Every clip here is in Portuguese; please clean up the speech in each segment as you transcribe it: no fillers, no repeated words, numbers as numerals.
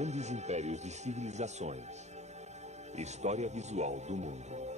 grandes impérios de civilizações. História visual do mundo.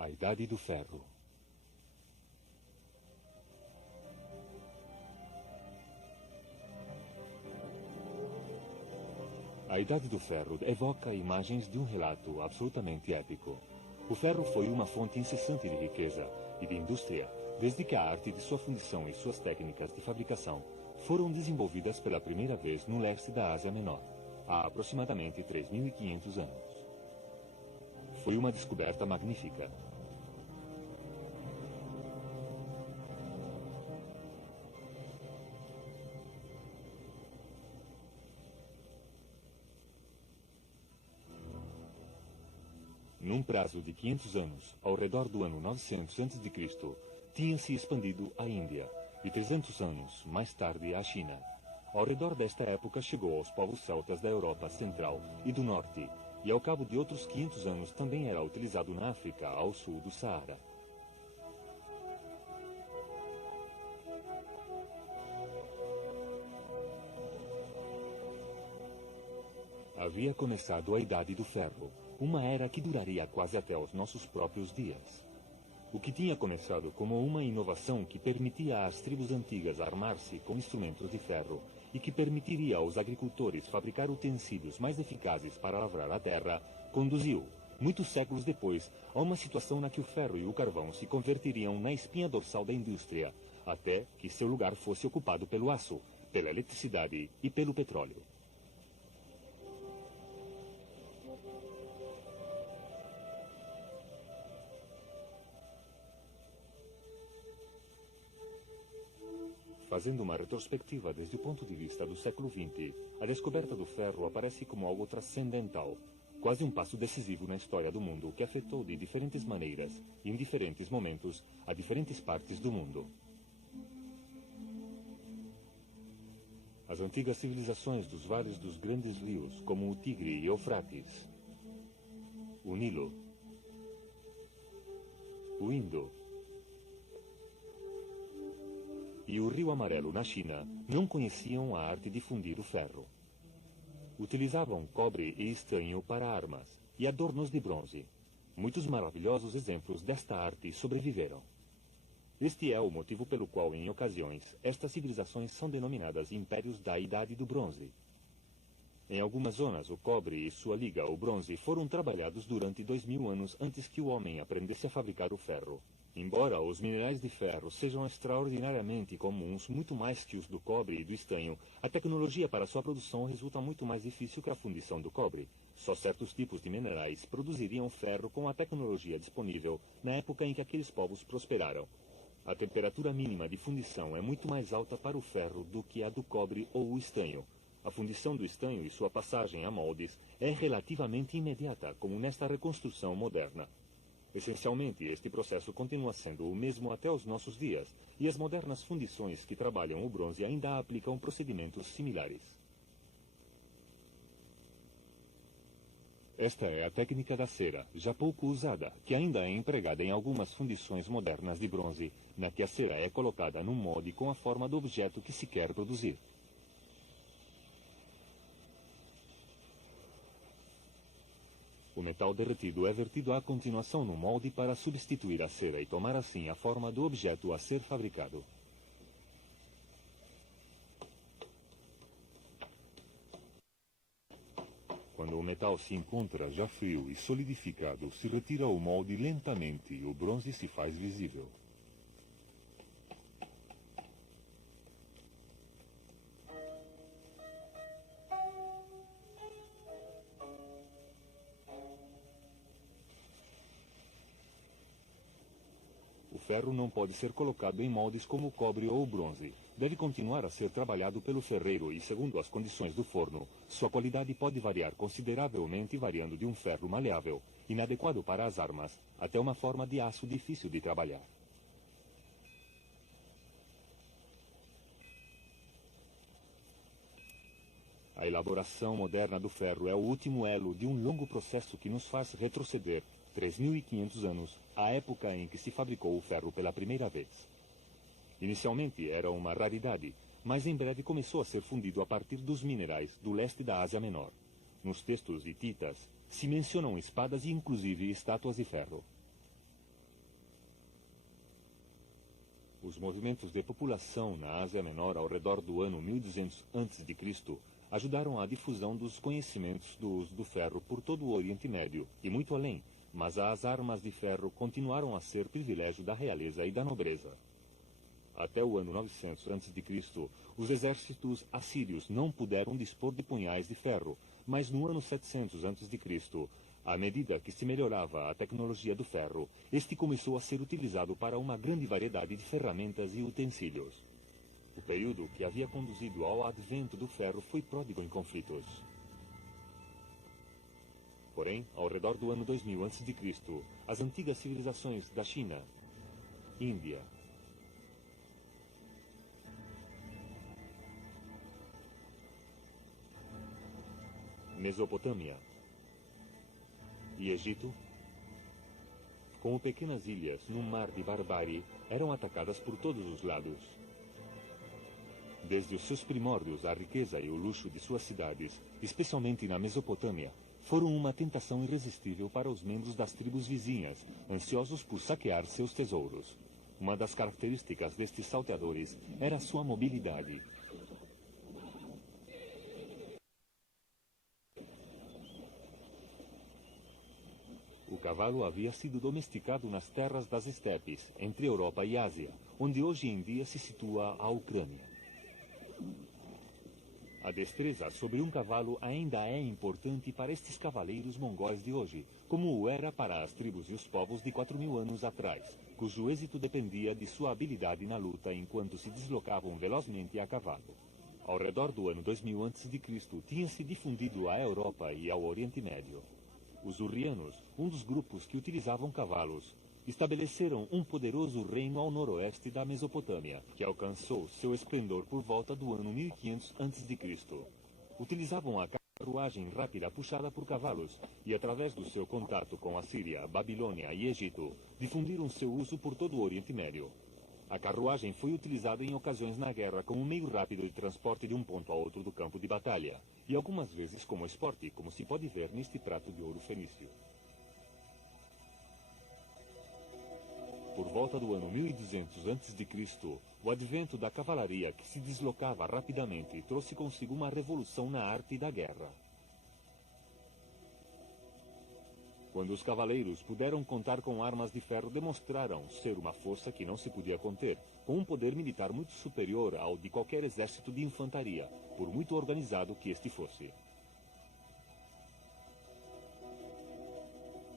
A Idade do Ferro. A Idade do Ferro evoca imagens de um relato absolutamente épico. O ferro foi uma fonte incessante de riqueza e de indústria, desde que a arte de sua fundição e suas técnicas de fabricação foram desenvolvidas pela primeira vez no leste da Ásia Menor, há aproximadamente 3.500 anos. Foi uma descoberta magnífica. Num prazo de 500 anos, ao redor do ano 900 a.C., tinha se expandido a Índia, e 300 anos mais tarde a China. Ao redor desta época chegou aos povos celtas da Europa Central e do Norte, e ao cabo de outros 500 anos também era utilizado na África, ao sul do Saara. Havia começado a Idade do Ferro, uma era que duraria quase até os nossos próprios dias. O que tinha começado como uma inovação que permitia às tribos antigas armar-se com instrumentos de ferro e que permitiria aos agricultores fabricar utensílios mais eficazes para lavrar a terra, conduziu, muitos séculos depois, a uma situação na que o ferro e o carvão se converteriam na espinha dorsal da indústria, até que seu lugar fosse ocupado pelo aço, pela eletricidade e pelo petróleo. Fazendo uma retrospectiva desde o ponto de vista do século XX, a descoberta do ferro aparece como algo transcendental, quase um passo decisivo na história do mundo que afetou de diferentes maneiras, em diferentes momentos, a diferentes partes do mundo. As antigas civilizações dos vales dos grandes rios, como o Tigre e Eufrates, o Nilo, o Indo e o Rio Amarelo na China, não conheciam a arte de fundir o ferro. Utilizavam cobre e estanho para armas e adornos de bronze. Muitos maravilhosos exemplos desta arte sobreviveram. Este é o motivo pelo qual, em ocasiões, estas civilizações são denominadas impérios da Idade do Bronze. Em algumas zonas, o cobre e sua liga, o bronze, foram trabalhados durante 2000 anos antes que o homem aprendesse a fabricar o ferro. Embora os minerais de ferro sejam extraordinariamente comuns, muito mais que os do cobre e do estanho, a tecnologia para sua produção resulta muito mais difícil que a fundição do cobre. Só certos tipos de minerais produziriam ferro com a tecnologia disponível na época em que aqueles povos prosperaram. A temperatura mínima de fundição é muito mais alta para o ferro do que a do cobre ou o estanho. A fundição do estanho e sua passagem a moldes é relativamente imediata, como nesta reconstrução moderna. Essencialmente, este processo continua sendo o mesmo até os nossos dias, e as modernas fundições que trabalham o bronze ainda aplicam procedimentos similares. Esta é a técnica da cera, já pouco usada, que ainda é empregada em algumas fundições modernas de bronze, na que a cera é colocada num molde com a forma do objeto que se quer produzir. O metal derretido é vertido à continuação no molde para substituir a cera e tomar assim a forma do objeto a ser fabricado. Quando o metal se encontra já frio e solidificado, se retira o molde lentamente e o bronze se faz visível. O ferro não pode ser colocado em moldes como o cobre ou o bronze. Deve continuar a ser trabalhado pelo ferreiro e, segundo as condições do forno, sua qualidade pode variar consideravelmente, variando de um ferro maleável, inadequado para as armas, até uma forma de aço difícil de trabalhar. A elaboração moderna do ferro é o último elo de um longo processo que nos faz retroceder 3.500 anos à época em que se fabricou o ferro pela primeira vez. Inicialmente era uma raridade, mas em breve começou a ser fundido a partir dos minerais do leste da Ásia Menor. Nos textos hititas se mencionam espadas e inclusive estátuas de ferro. Os movimentos de população na Ásia Menor ao redor do ano 1200 a.C. ajudaram à difusão dos conhecimentos do uso do ferro por todo o Oriente Médio e muito além, mas as armas de ferro continuaram a ser privilégio da realeza e da nobreza. Até o ano 900 a.C., os exércitos assírios não puderam dispor de punhais de ferro, mas no ano 700 a.C., à medida que se melhorava a tecnologia do ferro, este começou a ser utilizado para uma grande variedade de ferramentas e utensílios. O período que havia conduzido ao advento do ferro foi pródigo em conflitos. Porém, ao redor do ano 2000 a.C., as antigas civilizações da China, Índia, Mesopotâmia e Egito, como pequenas ilhas num mar de barbárie, eram atacadas por todos os lados. Desde os seus primórdios, a riqueza e o luxo de suas cidades, especialmente na Mesopotâmia, foram uma tentação irresistível para os membros das tribos vizinhas, ansiosos por saquear seus tesouros. Uma das características destes salteadores era sua mobilidade. O cavalo havia sido domesticado nas terras das estepes, entre Europa e Ásia, onde hoje em dia se situa a Ucrânia. A destreza sobre um cavalo ainda é importante para estes cavaleiros mongóis de hoje, como o era para as tribos e os povos de 4.000 anos atrás, cujo êxito dependia de sua habilidade na luta enquanto se deslocavam velozmente a cavalo. Ao redor do ano 2000 a.C., tinha se difundido à Europa e ao Oriente Médio. Os Urrianos, um dos grupos que utilizavam cavalos, estabeleceram um poderoso reino ao noroeste da Mesopotâmia, que alcançou seu esplendor por volta do ano 1500 a.C. Utilizavam a carruagem rápida puxada por cavalos e, através do seu contato com a Síria, Babilônia e Egito, difundiram seu uso por todo o Oriente Médio. A carruagem foi utilizada em ocasiões na guerra como meio rápido de transporte de um ponto a outro do campo de batalha, e algumas vezes como esporte, como se pode ver neste prato de ouro fenício. Por volta do ano 1200 a.C., o advento da cavalaria que se deslocava rapidamente trouxe consigo uma revolução na arte da guerra. Quando os cavaleiros puderam contar com armas de ferro, demonstraram ser uma força que não se podia conter, com um poder militar muito superior ao de qualquer exército de infantaria, por muito organizado que este fosse.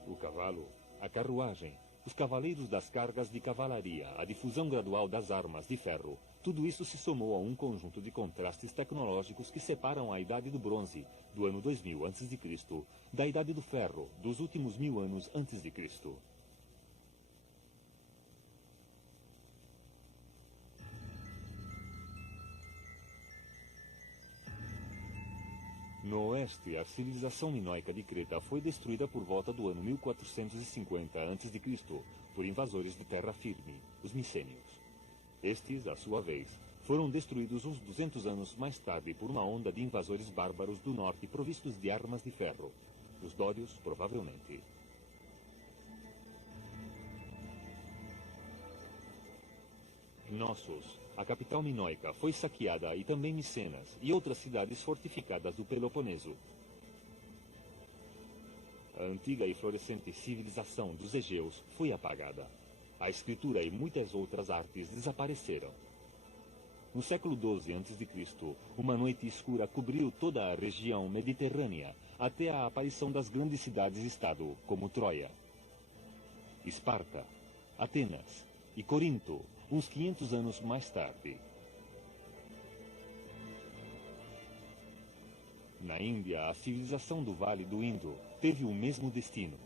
O cavalo, a carruagem, os cavaleiros das cargas de cavalaria, a difusão gradual das armas de ferro, tudo isso se somou a um conjunto de contrastes tecnológicos que separam a Idade do Bronze, do ano 2000 a.C., da Idade do Ferro, dos últimos 1000 anos antes de Cristo. No oeste, a civilização minoica de Creta foi destruída por volta do ano 1450 a.C. por invasores de terra firme, os micênios. Estes, à sua vez, foram destruídos uns 200 anos mais tarde por uma onda de invasores bárbaros do norte provistos de armas de ferro, os dórios, provavelmente. Knossos, a capital minoica, foi saqueada, e também Micenas e outras cidades fortificadas do Peloponeso. A antiga e florescente civilização dos Egeus foi apagada. A escritura e muitas outras artes desapareceram. No século XII a.C., uma noite escura cobriu toda a região mediterrânea, até a aparição das grandes cidades-estado, como Troia, Esparta, Atenas, e Corinto, uns 500 anos mais tarde. Na Índia, a civilização do Vale do Indo teve o mesmo destino.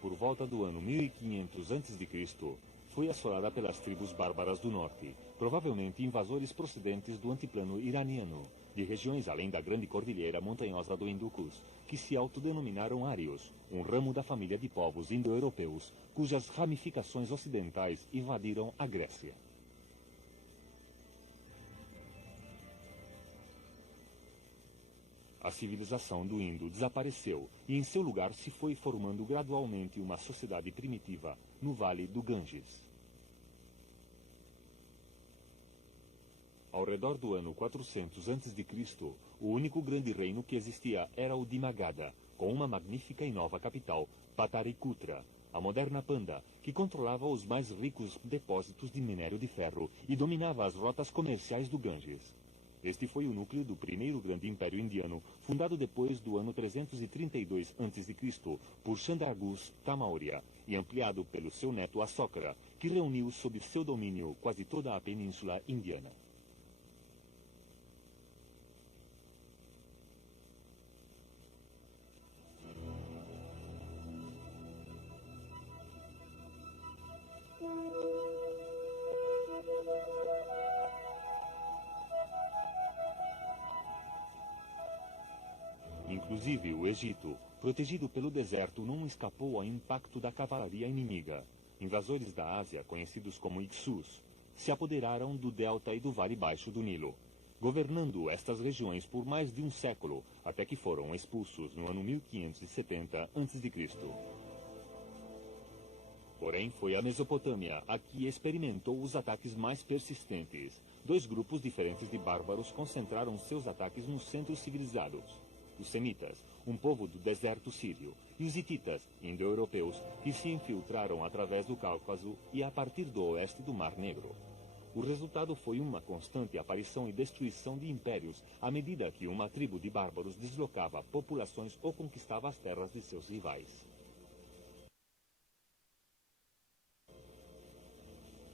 Por volta do ano 1500 a.C., foi assolada pelas tribos bárbaras do norte, provavelmente invasores procedentes do antiplano iraniano, de regiões além da grande cordilheira montanhosa do Hindu-Kush, que se autodenominaram ários, um ramo da família de povos indo-europeus, cujas ramificações ocidentais invadiram a Grécia. A civilização do Indo desapareceu e em seu lugar se foi formando gradualmente uma sociedade primitiva no Vale do Ganges. Ao redor do ano 400 a.C., o único grande reino que existia era o de Magadha, com uma magnífica e nova capital, Pataliputra, a moderna Panda, que controlava os mais ricos depósitos de minério de ferro e dominava as rotas comerciais do Ganges. Este foi o núcleo do primeiro grande império indiano, fundado depois do ano 332 a.C. por Chandragupta Maurya e ampliado pelo seu neto Ashoka, que reuniu sob seu domínio quase toda a península indiana. Inclusive, o Egito, protegido pelo deserto, não escapou ao impacto da cavalaria inimiga. Invasores da Ásia, conhecidos como Hyksos, se apoderaram do delta e do vale baixo do Nilo, governando estas regiões por mais de um século, até que foram expulsos no ano 1570 a.C. Porém, foi a Mesopotâmia a que experimentou os ataques mais persistentes. Dois grupos diferentes de bárbaros concentraram seus ataques nos centros civilizados. Os semitas, um povo do deserto sírio, e os hititas, indo-europeus, que se infiltraram através do Cáucaso e a partir do oeste do Mar Negro. O resultado foi uma constante aparição e destruição de impérios à medida que uma tribo de bárbaros deslocava populações ou conquistava as terras de seus rivais.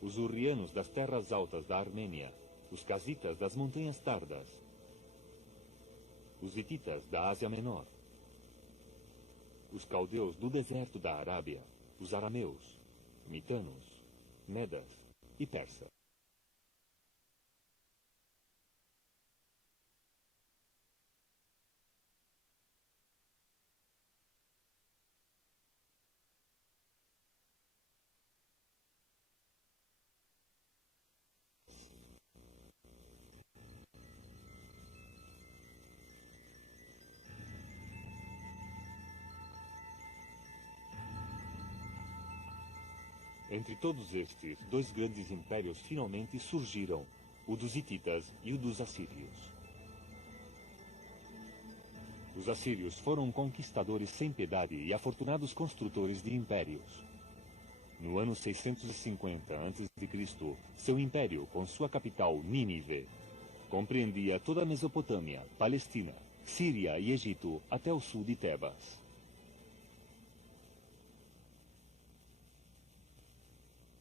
Os hurrianos das terras altas da Armênia, os casitas das montanhas Tardas, os hititas da Ásia Menor, os caldeus do deserto da Arábia, os arameus, mitanos, medas e persas. Entre todos estes, dois grandes impérios finalmente surgiram, o dos hititas e o dos assírios. Os assírios foram conquistadores sem piedade e afortunados construtores de impérios. No ano 650 a.C., seu império, com sua capital Nínive, compreendia toda a Mesopotâmia, Palestina, Síria e Egito até o sul de Tebas.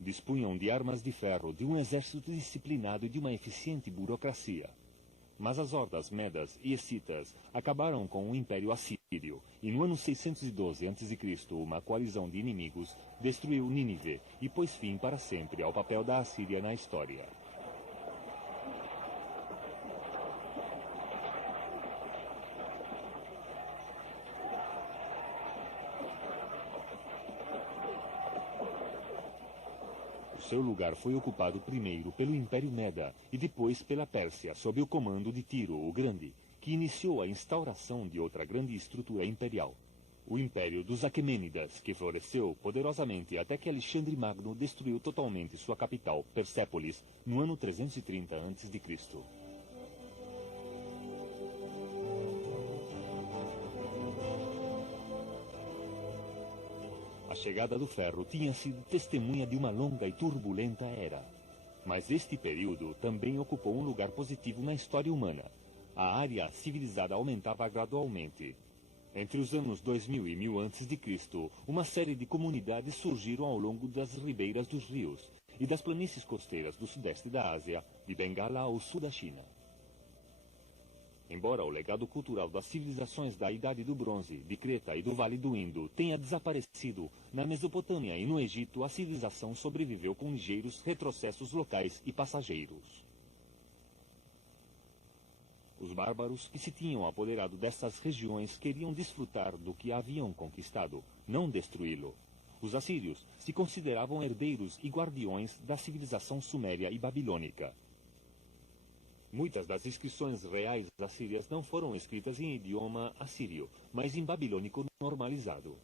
Dispunham de armas de ferro, de um exército disciplinado e de uma eficiente burocracia. Mas as hordas medas e escitas acabaram com o Império Assírio, e no ano 612 a.C., uma coalizão de inimigos destruiu Nínive e pôs fim para sempre ao papel da Assíria na história. Seu lugar foi ocupado primeiro pelo Império Meda e depois pela Pérsia, sob o comando de Tiro o Grande, que iniciou a instauração de outra grande estrutura imperial, o Império dos Aquemênidas, que floresceu poderosamente até que Alexandre Magno destruiu totalmente sua capital, Persépolis, no ano 330 a.C. A chegada do ferro tinha sido testemunha de uma longa e turbulenta era. Mas este período também ocupou um lugar positivo na história humana. A área civilizada aumentava gradualmente. Entre os anos 2000 e 1000 a.C., uma série de comunidades surgiram ao longo das ribeiras dos rios e das planícies costeiras do sudeste da Ásia, de Bengala ao sul da China. Embora o legado cultural das civilizações da Idade do Bronze, de Creta e do Vale do Indo tenha desaparecido, na Mesopotâmia e no Egito a civilização sobreviveu com ligeiros retrocessos locais e passageiros. Os bárbaros que se tinham apoderado destas regiões queriam desfrutar do que haviam conquistado, não destruí-lo. Os assírios se consideravam herdeiros e guardiões da civilização suméria e babilônica. Muitas das inscrições reais assírias não foram escritas em idioma assírio, mas em babilônico normalizado.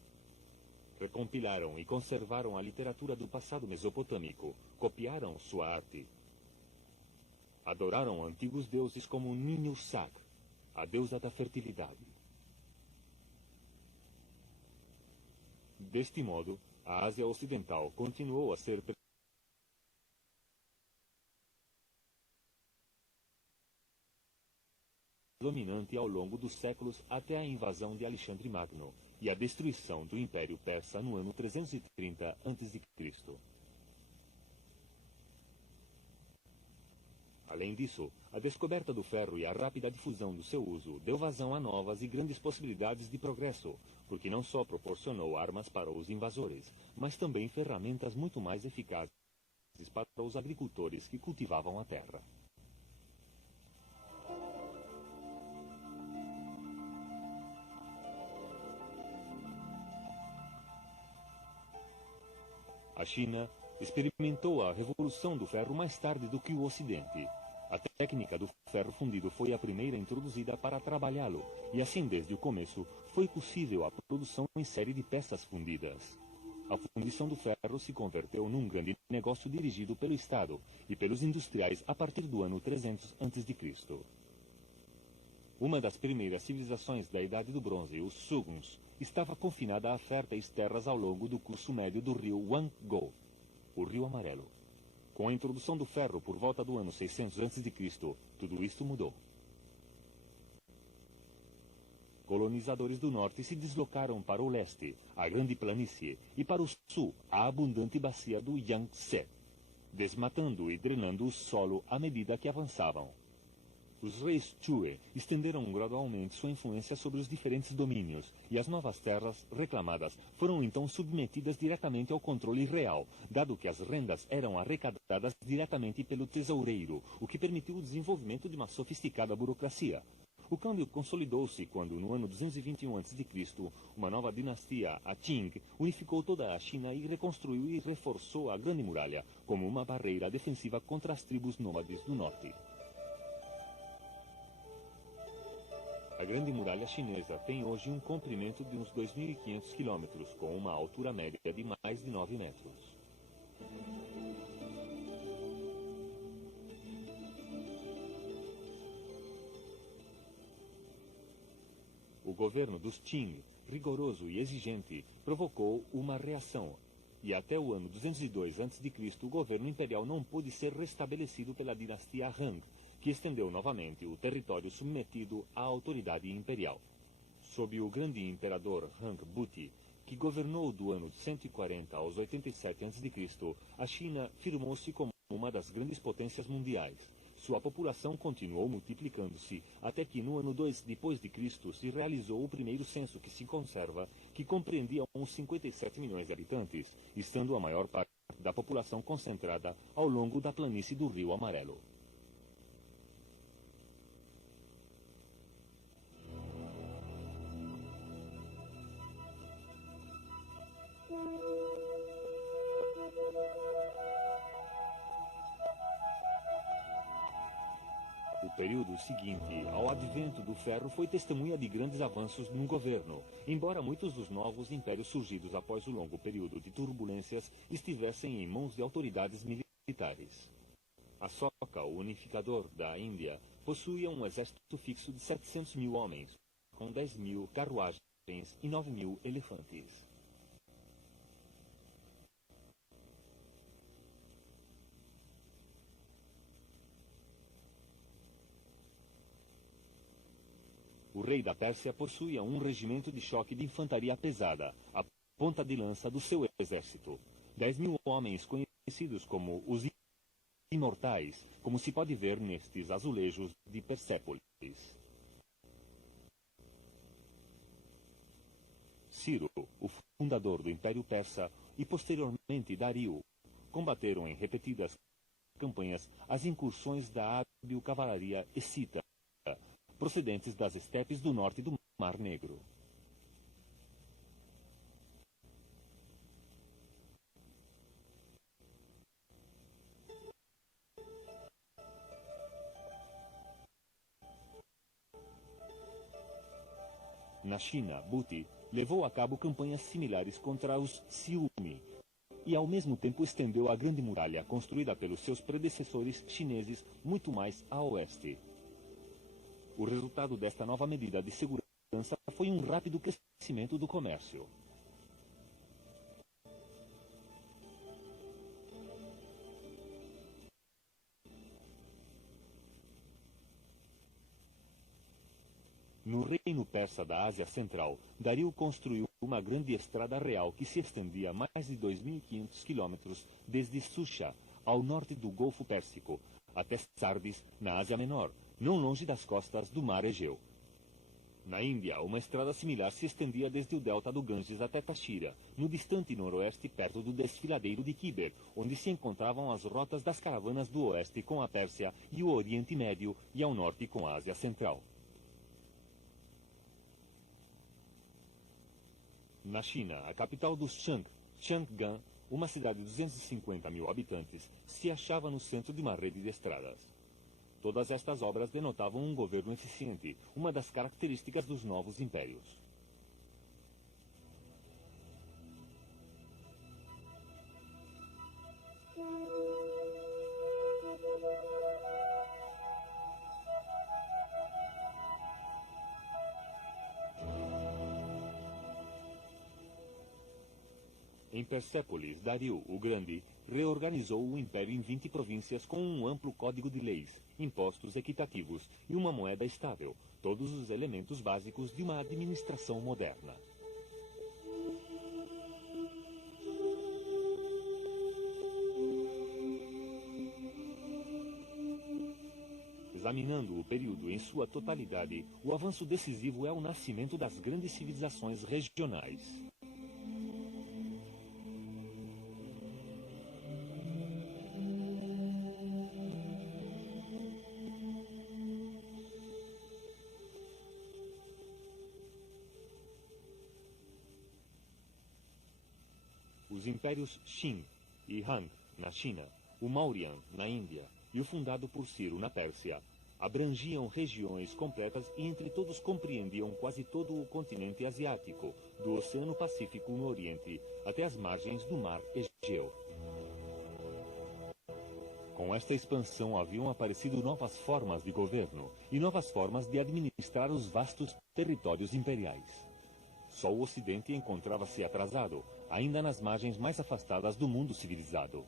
Recompilaram e conservaram a literatura do passado mesopotâmico, copiaram sua arte. Adoraram antigos deuses como Ninhursag, a deusa da fertilidade. Deste modo, a Ásia Ocidental continuou a ser dominante ao longo dos séculos até a invasão de Alexandre Magno e a destruição do Império Persa no ano 330 a.C. Além disso, a descoberta do ferro e a rápida difusão do seu uso deu vazão a novas e grandes possibilidades de progresso, porque não só proporcionou armas para os invasores, mas também ferramentas muito mais eficazes para os agricultores que cultivavam a terra. A China experimentou a revolução do ferro mais tarde do que o Ocidente. A técnica do ferro fundido foi a primeira introduzida para trabalhá-lo, e assim desde o começo foi possível a produção em série de peças fundidas. A fundição do ferro se converteu num grande negócio dirigido pelo Estado e pelos industriais a partir do ano 300 a.C. Uma das primeiras civilizações da Idade do Bronze, os Suguns, estava confinada a férteis terras ao longo do curso médio do rio Huanghe, o Rio Amarelo. Com a introdução do ferro por volta do ano 600 a.C., tudo isto mudou. Colonizadores do norte se deslocaram para o leste, a grande planície, e para o sul, a abundante bacia do Yangtze, desmatando e drenando o solo à medida que avançavam. Os reis Chue estenderam gradualmente sua influência sobre os diferentes domínios, e as novas terras reclamadas foram então submetidas diretamente ao controle real, dado que as rendas eram arrecadadas diretamente pelo tesoureiro, o que permitiu o desenvolvimento de uma sofisticada burocracia. O câmbio consolidou-se quando, no ano 221 a.C., uma nova dinastia, a Qing, unificou toda a China e reconstruiu e reforçou a Grande Muralha como uma barreira defensiva contra as tribos nômades do norte. A Grande Muralha Chinesa tem hoje um comprimento de uns 2.500 quilômetros, com uma altura média de mais de 9 metros. O governo dos Qing, rigoroso e exigente, provocou uma reação, e até o ano 202 a.C. o governo imperial não pôde ser restabelecido pela dinastia Han, que estendeu novamente o território submetido à autoridade imperial. Sob o grande imperador Hang Buti, que governou do ano 140 aos 87 a.C., a China firmou-se como uma das grandes potências mundiais. Sua população continuou multiplicando-se, até que no ano 2 depois de Cristo se realizou o primeiro censo que se conserva, que compreendia uns 57 milhões de habitantes, estando a maior parte da população concentrada ao longo da planície do Rio Amarelo. O período seguinte ao advento do ferro foi testemunha de grandes avanços no governo, embora muitos dos novos impérios surgidos após o longo período de turbulências estivessem em mãos de autoridades militares. A Soka, o unificador da Índia, possuía um exército fixo de 700 mil homens, com 10 mil carruagens e 9 mil elefantes. O rei da Pérsia possuía um regimento de choque de infantaria pesada, a ponta de lança do seu exército. 10.000 homens conhecidos como os imortais, como se pode ver nestes azulejos de Persépolis. Ciro, o fundador do Império Persa, e posteriormente Dario, combateram em repetidas campanhas as incursões da hábil cavalaria escita, procedentes das estepes do norte do Mar Negro. Na China, Buti levou a cabo campanhas similares contra os Xiongnu e ao mesmo tempo estendeu a Grande Muralha, construída pelos seus predecessores chineses muito mais a oeste. O resultado desta nova medida de segurança foi um rápido crescimento do comércio. No reino persa da Ásia Central, Dario construiu uma grande estrada real que se estendia mais de 2.500 quilômetros desde Susha, ao norte do Golfo Pérsico, até Sardis, na Ásia Menor, não longe das costas do Mar Egeu. Na Índia, uma estrada similar se estendia desde o delta do Ganges até Tashira, no distante noroeste, perto do desfiladeiro de Kiber, onde se encontravam as rotas das caravanas do oeste com a Pérsia e o Oriente Médio, e ao norte com a Ásia Central. Na China, a capital dos Shang, Chang'an, uma cidade de 250.000 habitantes, se achava no centro de uma rede de estradas. Todas estas obras denotavam um governo eficiente, uma das características dos novos impérios. Em Persépolis, Dario, o Grande, reorganizou o império em 20 províncias com um amplo código de leis, impostos equitativos e uma moeda estável, todos os elementos básicos de uma administração moderna. Examinando o período em sua totalidade, o avanço decisivo é o nascimento das grandes civilizações regionais. Os impérios Qin e Han, na China, o Mauryan, na Índia, e o fundado por Ciro, na Pérsia, abrangiam regiões completas e entre todos compreendiam quase todo o continente asiático, do Oceano Pacífico no Oriente até as margens do Mar Egeu. Com esta expansão haviam aparecido novas formas de governo e novas formas de administrar os vastos territórios imperiais. Só o Ocidente encontrava-se atrasado, ainda nas margens mais afastadas do mundo civilizado.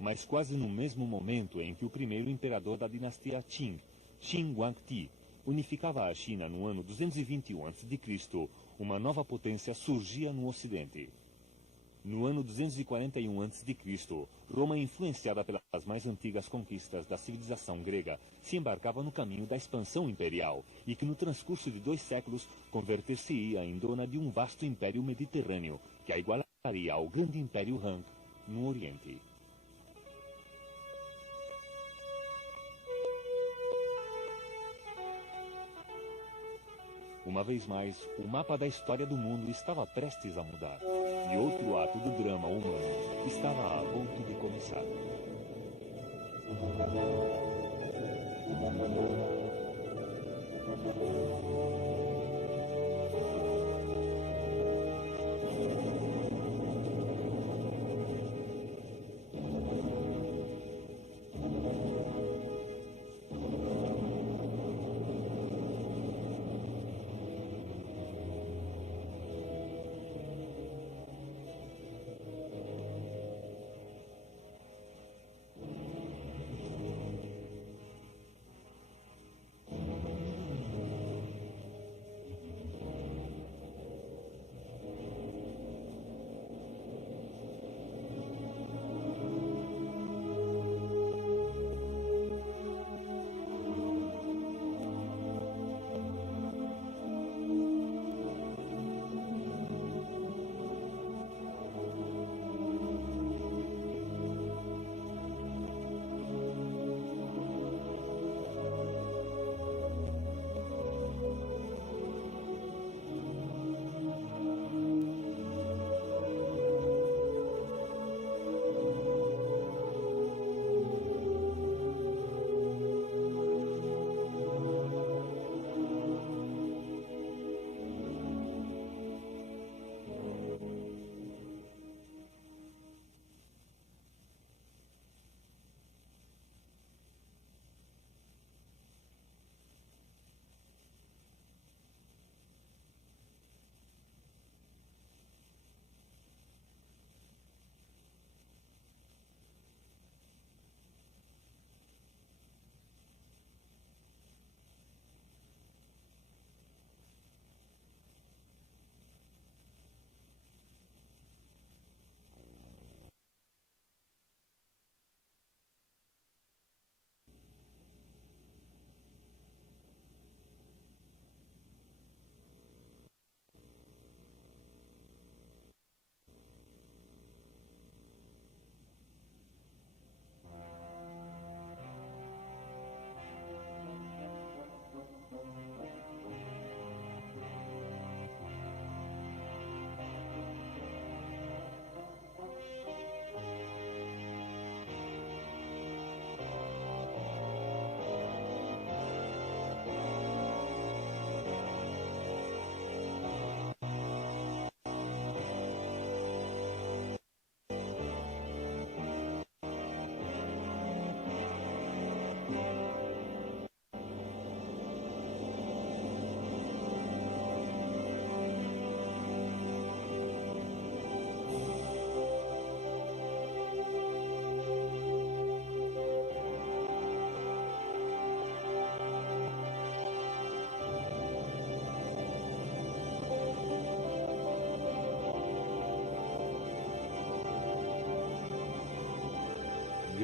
Mas quase no mesmo momento em que o primeiro imperador da dinastia Qing, Qin Huangdi, unificava a China no ano 221 a.C., uma nova potência surgia no Ocidente. No ano 241 a.C., Roma, influenciada pelas mais antigas conquistas da civilização grega, se embarcava no caminho da expansão imperial e que no transcurso de 2 séculos converter-se-ia em dona de um vasto império mediterrâneo que a igualaria ao grande império Han no Oriente. Uma vez mais, o mapa da história do mundo estava prestes a mudar, e outro ato do drama humano estava a ponto de começar.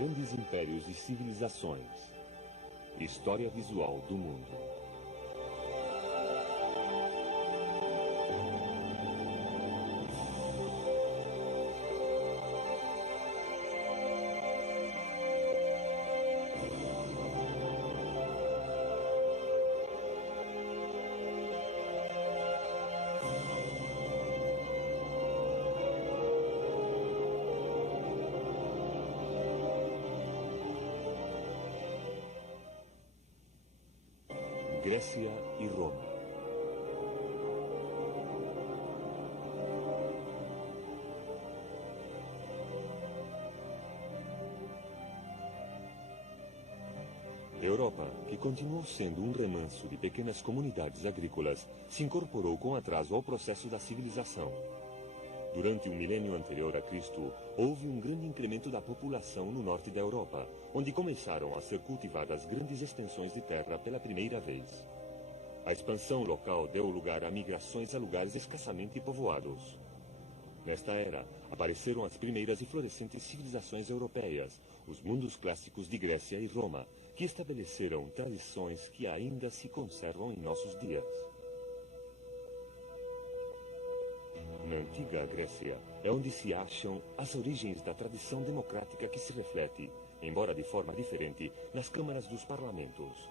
grandes impérios e civilizações. História visual do mundo. Grécia e Roma. Europa, que continuou sendo um remanso de pequenas comunidades agrícolas, se incorporou com atraso ao processo da civilização. Durante o milênio anterior a Cristo, houve um grande incremento da população no norte da Europa, onde começaram a ser cultivadas grandes extensões de terra pela primeira vez. A expansão local deu lugar a migrações a lugares escassamente povoados. Nesta era, apareceram as primeiras e florescentes civilizações europeias, os mundos clássicos de Grécia e Roma, que estabeleceram tradições que ainda se conservam em nossos dias. Na antiga Grécia, é onde se acham as origens da tradição democrática que se reflete, embora de forma diferente, nas câmaras dos parlamentos.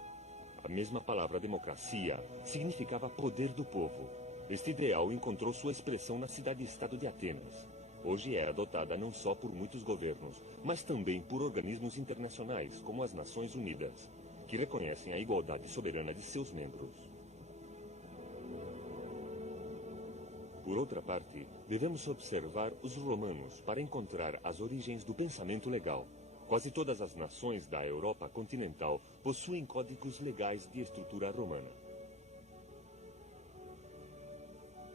A mesma palavra democracia significava poder do povo. Este ideal encontrou sua expressão na cidade-estado de Atenas. Hoje é adotada não só por muitos governos, mas também por organismos internacionais, como as Nações Unidas, que reconhecem a igualdade soberana de seus membros. Por outra parte, devemos observar os romanos para encontrar as origens do pensamento legal. Quase todas as nações da Europa continental possuem códigos legais de estrutura romana.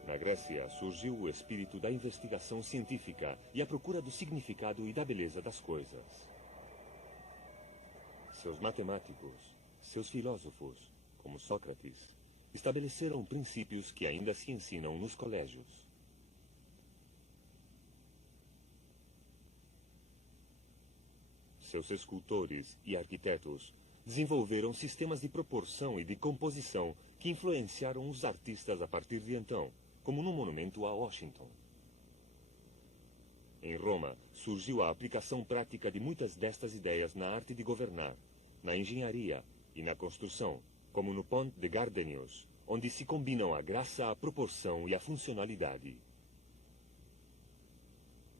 Na Grécia surgiu o espírito da investigação científica e a procura do significado e da beleza das coisas. Seus matemáticos, seus filósofos, como Sócrates, estabeleceram princípios que ainda se ensinam nos colégios. Seus escultores e arquitetos desenvolveram sistemas de proporção e de composição que influenciaram os artistas a partir de então, como no monumento a Washington. Em Roma, surgiu a aplicação prática de muitas destas ideias na arte de governar, na engenharia e na construção, como no Pont de Gardenius, onde se combinam a graça, a proporção e a funcionalidade.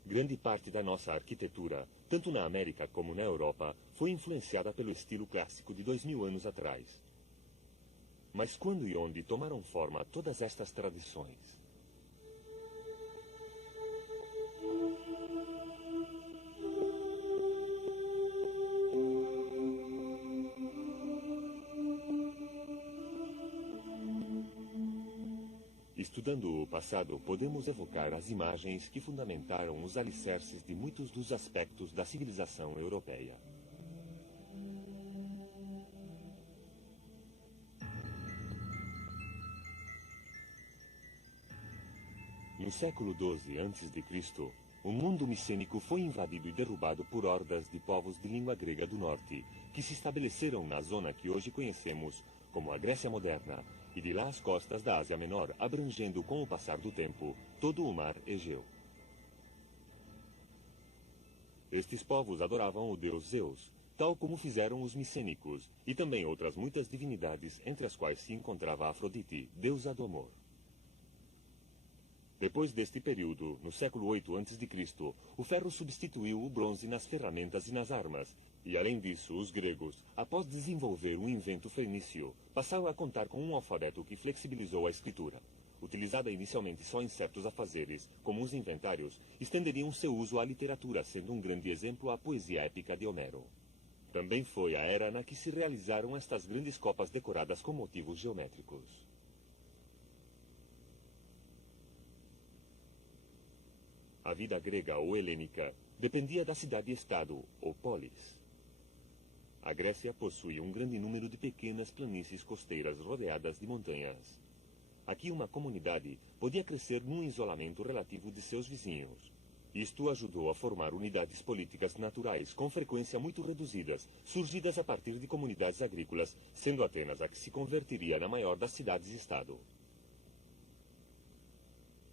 Grande parte da nossa arquitetura, tanto na América como na Europa, foi influenciada pelo estilo clássico de 2000 anos atrás. Mas quando e onde tomaram forma todas estas tradições? Estudando o passado, podemos evocar as imagens que fundamentaram os alicerces de muitos dos aspectos da civilização europeia. No século XII a.C., o mundo micênico foi invadido e derrubado por hordas de povos de língua grega do norte, que se estabeleceram na zona que hoje conhecemos como a Grécia moderna, e de lá as costas da Ásia Menor, abrangendo com o passar do tempo todo o mar Egeu. Estes povos adoravam o deus Zeus, tal como fizeram os micênicos, e também outras muitas divindades, entre as quais se encontrava Afrodite, deusa do amor. Depois deste período, no século VIII a.C., o ferro substituiu o bronze nas ferramentas e nas armas, e além disso, os gregos, após desenvolver o invento fenício, passaram a contar com um alfabeto que flexibilizou a escritura. Utilizada inicialmente só em certos afazeres, como os inventários, estenderiam seu uso à literatura, sendo um grande exemplo a poesia épica de Homero. Também foi a era na que se realizaram estas grandes copas decoradas com motivos geométricos. A vida grega ou helênica dependia da cidade-estado, ou polis. A Grécia possui um grande número de pequenas planícies costeiras rodeadas de montanhas. Aqui uma comunidade podia crescer num isolamento relativo de seus vizinhos. Isto ajudou a formar unidades políticas naturais, com frequência muito reduzidas, surgidas a partir de comunidades agrícolas, sendo Atenas a que se converteria na maior das cidades-estado.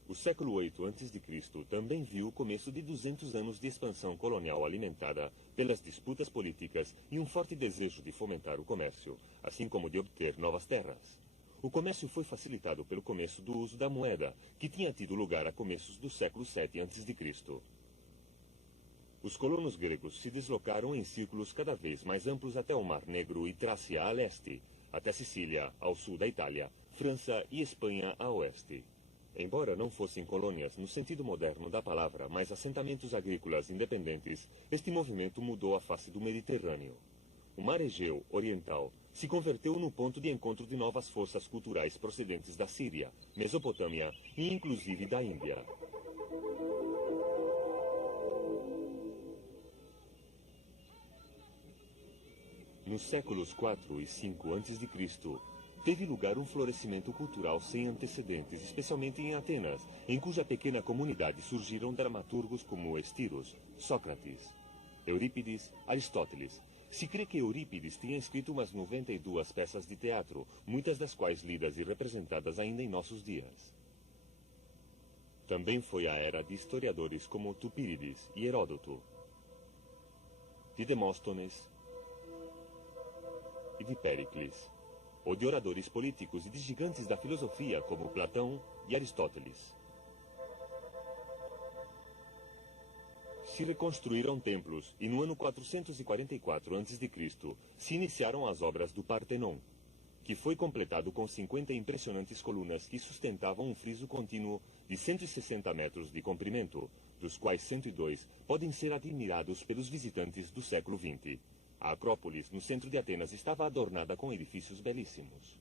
O século VIII a.C. também viu o começo de 200 anos de expansão colonial alimentada pelas disputas políticas e um forte desejo de fomentar o comércio, assim como de obter novas terras. O comércio foi facilitado pelo começo do uso da moeda, que tinha tido lugar a começos do século VII a.C. Os colonos gregos se deslocaram em círculos cada vez mais amplos até o Mar Negro e Trácia a leste, até Sicília, ao sul da Itália, França e Espanha a oeste. Embora não fossem colônias no sentido moderno da palavra, mas assentamentos agrícolas independentes, este movimento mudou a face do Mediterrâneo. O mar Egeu Oriental se converteu no ponto de encontro de novas forças culturais procedentes da Síria, Mesopotâmia e inclusive da Índia. Nos séculos IV e V a.C., teve lugar um florescimento cultural sem antecedentes, especialmente em Atenas, em cuja pequena comunidade surgiram dramaturgos como Estiros, Sócrates, Eurípides, Aristóteles. Se crê que Eurípides tinha escrito umas 92 peças de teatro, muitas das quais lidas e representadas ainda em nossos dias. Também foi a era de historiadores como Tupírides e Heródoto, de Demóstenes e de Péricles, ou de oradores políticos e de gigantes da filosofia como Platão e Aristóteles. Se reconstruíram templos e no ano 444 a.C. se iniciaram as obras do Partenon, que foi completado com 50 impressionantes colunas que sustentavam um friso contínuo de 160 metros de comprimento, dos quais 102 podem ser admirados pelos visitantes do século XX. A Acrópolis, no centro de Atenas, estava adornada com edifícios belíssimos.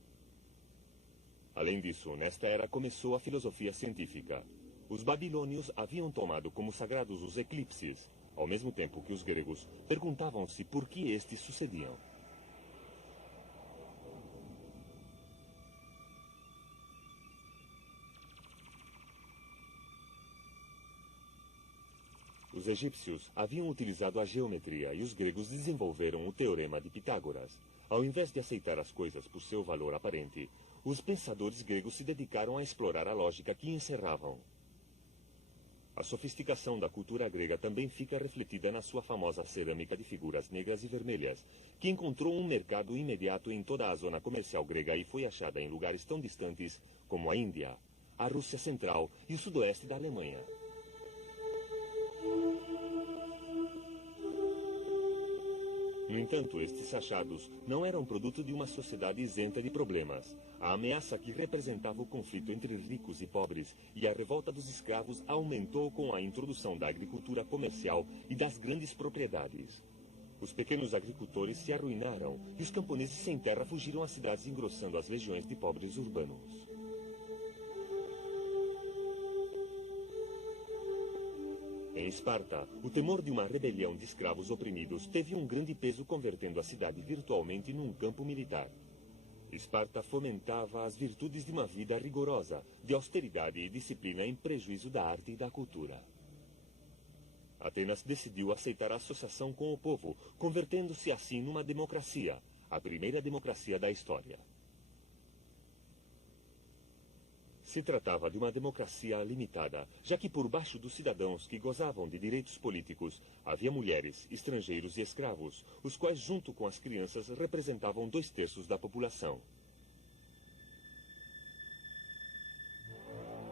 Além disso, nesta era começou a filosofia científica. Os babilônios haviam tomado como sagrados os eclipses, ao mesmo tempo que os gregos perguntavam-se por que estes sucediam. Os egípcios haviam utilizado a geometria e os gregos desenvolveram o teorema de Pitágoras. Ao invés de aceitar as coisas por seu valor aparente, os pensadores gregos se dedicaram a explorar a lógica que encerravam. A sofisticação da cultura grega também fica refletida na sua famosa cerâmica de figuras negras e vermelhas, que encontrou um mercado imediato em toda a zona comercial grega e foi achada em lugares tão distantes como a Índia, a Rússia Central e o sudoeste da Alemanha. No entanto, estes achados não eram produto de uma sociedade isenta de problemas. A ameaça que representava o conflito entre ricos e pobres e a revolta dos escravos aumentou com a introdução da agricultura comercial e das grandes propriedades. Os pequenos agricultores se arruinaram e os camponeses sem terra fugiram às cidades, engrossando as legiões de pobres urbanos. Em Esparta, o temor de uma rebelião de escravos oprimidos teve um grande peso, convertendo a cidade virtualmente num campo militar. Esparta fomentava as virtudes de uma vida rigorosa, de austeridade e disciplina em prejuízo da arte e da cultura. Atenas decidiu aceitar a associação com o povo, convertendo-se assim numa democracia, a primeira democracia da história. Se tratava de uma democracia limitada, já que por baixo dos cidadãos que gozavam de direitos políticos, havia mulheres, estrangeiros e escravos, os quais, junto com as crianças, representavam 2/3 da população.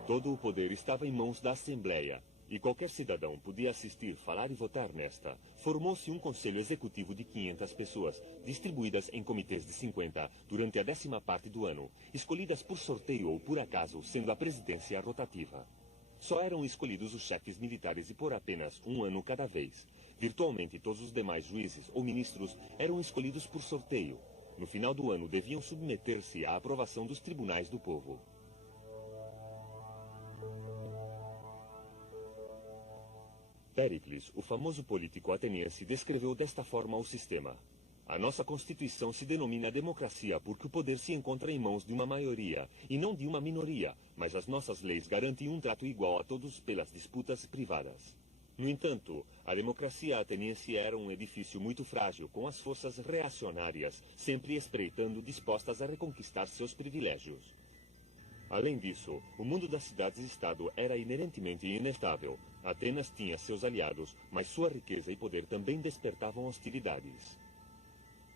Todo o poder estava em mãos da Assembleia, e qualquer cidadão podia assistir, falar e votar nesta. Formou-se um conselho executivo de 500 pessoas, distribuídas em comitês de 50 durante a 10ª parte do ano, escolhidas por sorteio ou por acaso, sendo a presidência rotativa. Só eram escolhidos os chefes militares e por apenas um ano cada vez. Virtualmente todos os demais juízes ou ministros eram escolhidos por sorteio. No final do ano deviam submeter-se à aprovação dos tribunais do povo. Péricles, o famoso político ateniense, descreveu desta forma o sistema. A nossa Constituição se denomina democracia porque o poder se encontra em mãos de uma maioria e não de uma minoria, mas as nossas leis garantem um trato igual a todos pelas disputas privadas. No entanto, a democracia ateniense era um edifício muito frágil, com as forças reacionárias sempre espreitando, dispostas a reconquistar seus privilégios. Além disso, o mundo das cidades-estado era inerentemente inestável. Atenas tinha seus aliados, mas sua riqueza e poder também despertavam hostilidades.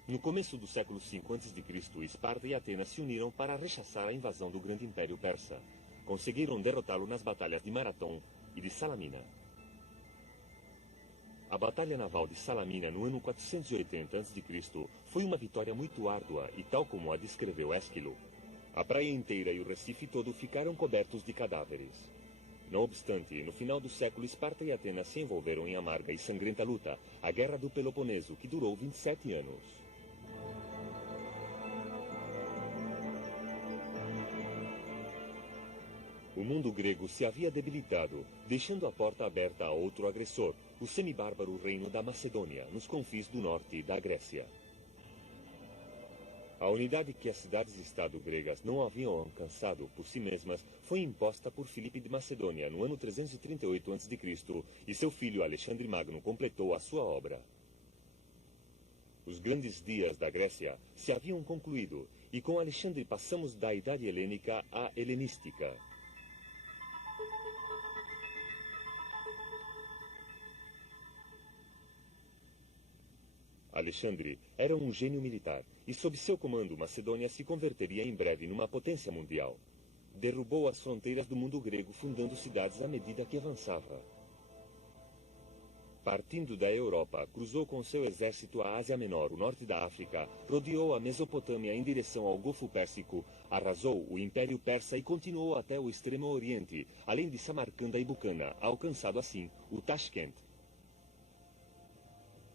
No começo do século V a.C., Esparta e Atenas se uniram para rechaçar a invasão do grande império persa. Conseguiram derrotá-lo nas batalhas de Marathon e de Salamina. A Batalha Naval de Salamina, no ano 480 a.C., foi uma vitória muito árdua e, tal como a descreveu Ésquilo, a praia inteira e o Recife todo ficaram cobertos de cadáveres. Não obstante, no final do século, Esparta e Atenas se envolveram em amarga e sangrenta luta, a Guerra do Peloponeso, que durou 27 anos. O mundo grego se havia debilitado, deixando a porta aberta a outro agressor, o semibárbaro reino da Macedônia, nos confins do norte da Grécia. A unidade que as cidades-estado gregas não haviam alcançado por si mesmas foi imposta por Filipe de Macedônia no ano 338 a.C. e seu filho Alexandre Magno completou a sua obra. Os grandes dias da Grécia se haviam concluído e com Alexandre passamos da Idade Helênica à Helenística. Alexandre era um gênio militar e, sob seu comando, Macedônia se converteria em breve numa potência mundial. Derrubou as fronteiras do mundo grego, fundando cidades à medida que avançava. Partindo da Europa, cruzou com seu exército a Ásia Menor, o norte da África, rodeou a Mesopotâmia em direção ao Golfo Pérsico, arrasou o Império Persa e continuou até o Extremo Oriente, além de Samarcanda e Bucana, alcançado assim o Tashkent.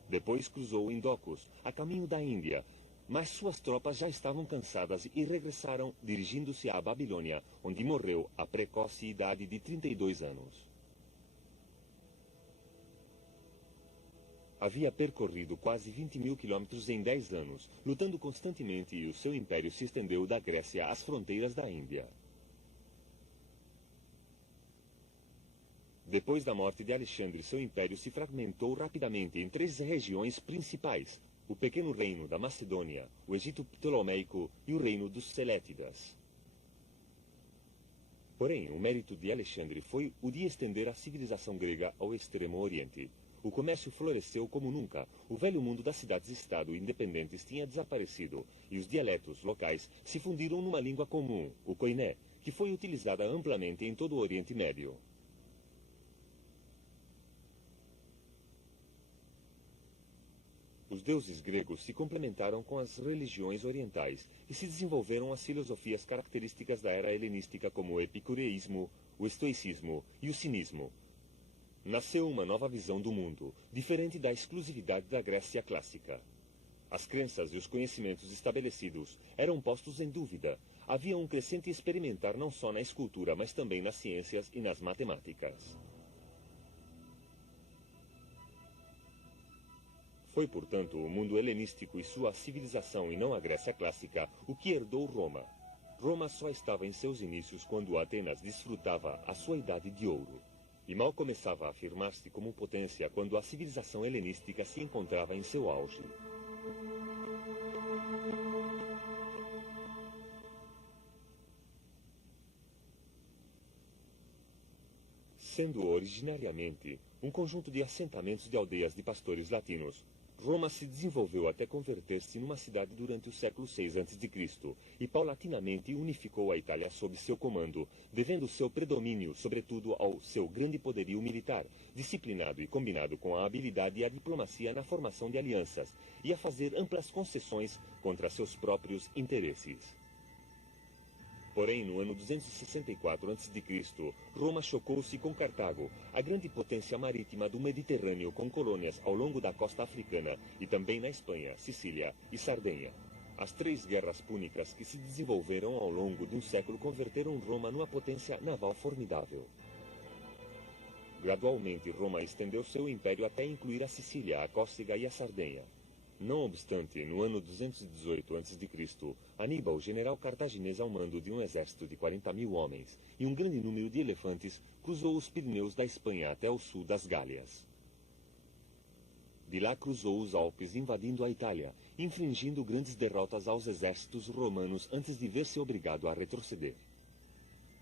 Depois cruzou o Indocus, a caminho da Índia, mas suas tropas já estavam cansadas e regressaram, dirigindo-se à Babilônia, onde morreu à precoce idade de 32 anos. Havia percorrido quase 20.000 quilômetros em 10 anos, lutando constantemente, e o seu império se estendeu da Grécia às fronteiras da Índia. Depois da morte de Alexandre, seu império se fragmentou rapidamente em 3 regiões principais: o pequeno reino da Macedônia, o Egito Ptolomeico e o reino dos Selétidas. Porém, o mérito de Alexandre foi o de estender a civilização grega ao Extremo Oriente. O comércio floresceu como nunca, o velho mundo das cidades-estado independentes tinha desaparecido, e os dialetos locais se fundiram numa língua comum, o koiné, que foi utilizada amplamente em todo o Oriente Médio. Os deuses gregos se complementaram com as religiões orientais e se desenvolveram as filosofias características da era helenística, como o epicureísmo, o estoicismo e o cinismo. Nasceu uma nova visão do mundo, diferente da exclusividade da Grécia clássica. As crenças e os conhecimentos estabelecidos eram postos em dúvida. Havia um crescente experimentar não só na escultura, mas também nas ciências e nas matemáticas. Foi, portanto, o mundo helenístico e sua civilização, e não a Grécia clássica, o que herdou Roma. Roma só estava em seus inícios quando Atenas desfrutava a sua idade de ouro. E mal começava a afirmar-se como potência quando a civilização helenística se encontrava em seu auge. Sendo originariamente um conjunto de assentamentos de aldeias de pastores latinos, Roma se desenvolveu até converter-se numa cidade durante o século VI a.C. e paulatinamente unificou a Itália sob seu comando, devendo seu predomínio sobretudo ao seu grande poderio militar, disciplinado e combinado com a habilidade e a diplomacia na formação de alianças, e a fazer amplas concessões contra seus próprios interesses. Porém, no ano 264 a.C., Roma chocou-se com Cartago, a grande potência marítima do Mediterrâneo, com colônias ao longo da costa africana e também na Espanha, Sicília e Sardenha. As 3 guerras púnicas que se desenvolveram ao longo de um século converteram Roma numa potência naval formidável. Gradualmente, Roma estendeu seu império até incluir a Sicília, a Córcega e a Sardenha. Não obstante, no ano 218 a.C., Aníbal, general cartaginês ao mando de um exército de 40.000 homens e um grande número de elefantes, cruzou os Pirineus da Espanha até o sul das Gálias. De lá cruzou os Alpes, invadindo a Itália, infligindo grandes derrotas aos exércitos romanos antes de ver-se obrigado a retroceder.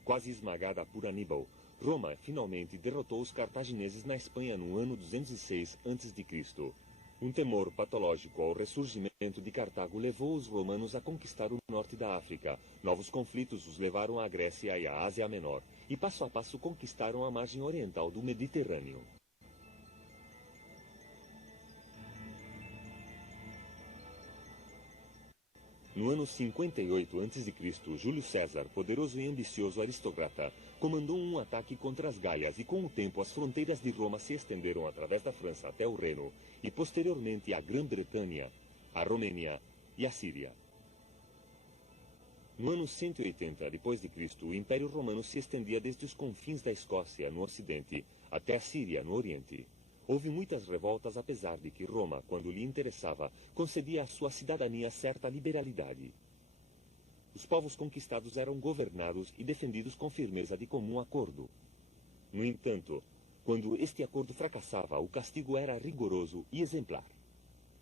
Quase esmagada por Aníbal, Roma finalmente derrotou os cartagineses na Espanha no ano 206 a.C. Um temor patológico ao ressurgimento de Cartago levou os romanos a conquistar o norte da África. Novos conflitos os levaram à Grécia e à Ásia Menor, e passo a passo conquistaram a margem oriental do Mediterrâneo. No ano 58 a.C., Júlio César, poderoso e ambicioso aristocrata, comandou um ataque contra as Gálias e com o tempo as fronteiras de Roma se estenderam através da França até o Reno e posteriormente a Grã-Bretanha, a Romênia e a Síria. No ano 180 d.C., o Império Romano se estendia desde os confins da Escócia, no ocidente, até a Síria, no oriente. Houve muitas revoltas, apesar de que Roma, quando lhe interessava, concedia à sua cidadania certa liberalidade. Os povos conquistados eram governados e defendidos com firmeza de comum acordo. No entanto, quando este acordo fracassava, o castigo era rigoroso e exemplar.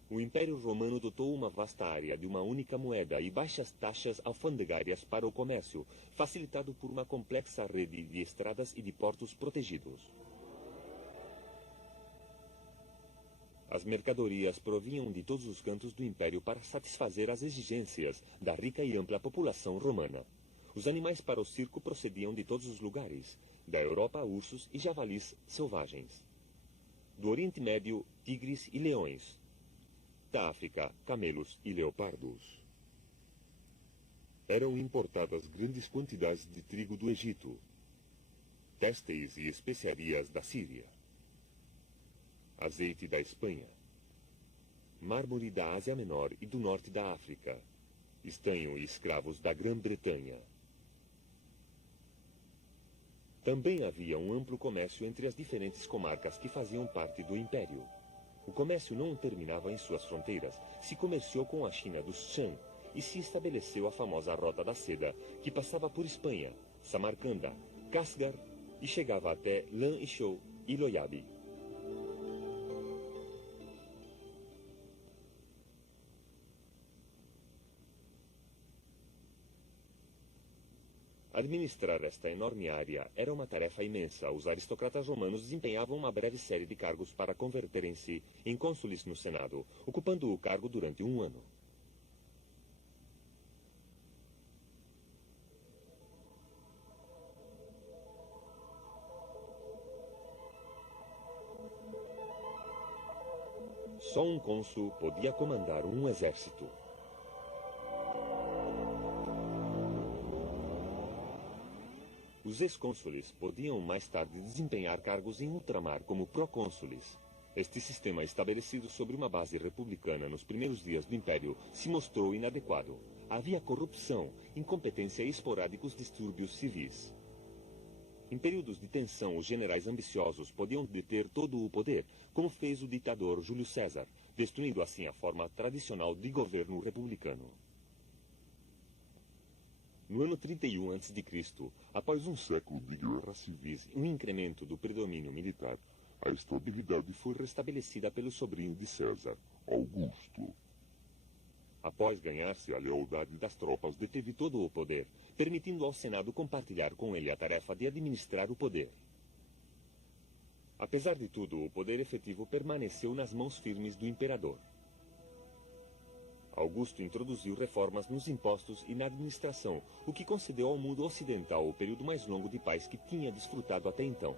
O Império Romano dotou uma vasta área de uma única moeda e baixas taxas alfandegárias para o comércio, facilitado por uma complexa rede de estradas e de portos protegidos. As mercadorias provinham de todos os cantos do império para satisfazer as exigências da rica e ampla população romana. Os animais para o circo procediam de todos os lugares, da Europa ursos e javalis selvagens. Do Oriente Médio, tigres e leões. Da África, camelos e leopardos. Eram importadas grandes quantidades de trigo do Egito, têxteis e especiarias da Síria, azeite da Espanha, mármore da Ásia Menor e do norte da África, estanho e escravos da Grã-Bretanha. Também havia um amplo comércio entre as diferentes comarcas que faziam parte do Império. O comércio não terminava em suas fronteiras. Se comerciou com a China dos Shan e se estabeleceu a famosa Rota da Seda, que passava por Espanha, Samarcanda, Casgar e chegava até Lan e Shou e Loyabi. Administrar esta enorme área era uma tarefa imensa. Os aristocratas romanos desempenhavam uma breve série de cargos para converterem-se em cônsules no Senado, ocupando o cargo durante um ano. Só um cônsul podia comandar um exército. Os ex-cônsules podiam mais tarde desempenhar cargos em ultramar como procônsules. Este sistema, estabelecido sobre uma base republicana nos primeiros dias do Império, se mostrou inadequado. Havia corrupção, incompetência e esporádicos distúrbios civis. Em períodos de tensão, os generais ambiciosos podiam deter todo o poder, como fez o ditador Júlio César, destruindo assim a forma tradicional de governo republicano. No ano 31 a.C., após um século de guerras civis e um incremento do predomínio militar, a estabilidade foi restabelecida pelo sobrinho de César, Augusto. Após ganhar-se a lealdade das tropas, deteve todo o poder, permitindo ao Senado compartilhar com ele a tarefa de administrar o poder. Apesar de tudo, o poder efetivo permaneceu nas mãos firmes do imperador. Augusto introduziu reformas nos impostos e na administração, o que concedeu ao mundo ocidental o período mais longo de paz que tinha desfrutado até então.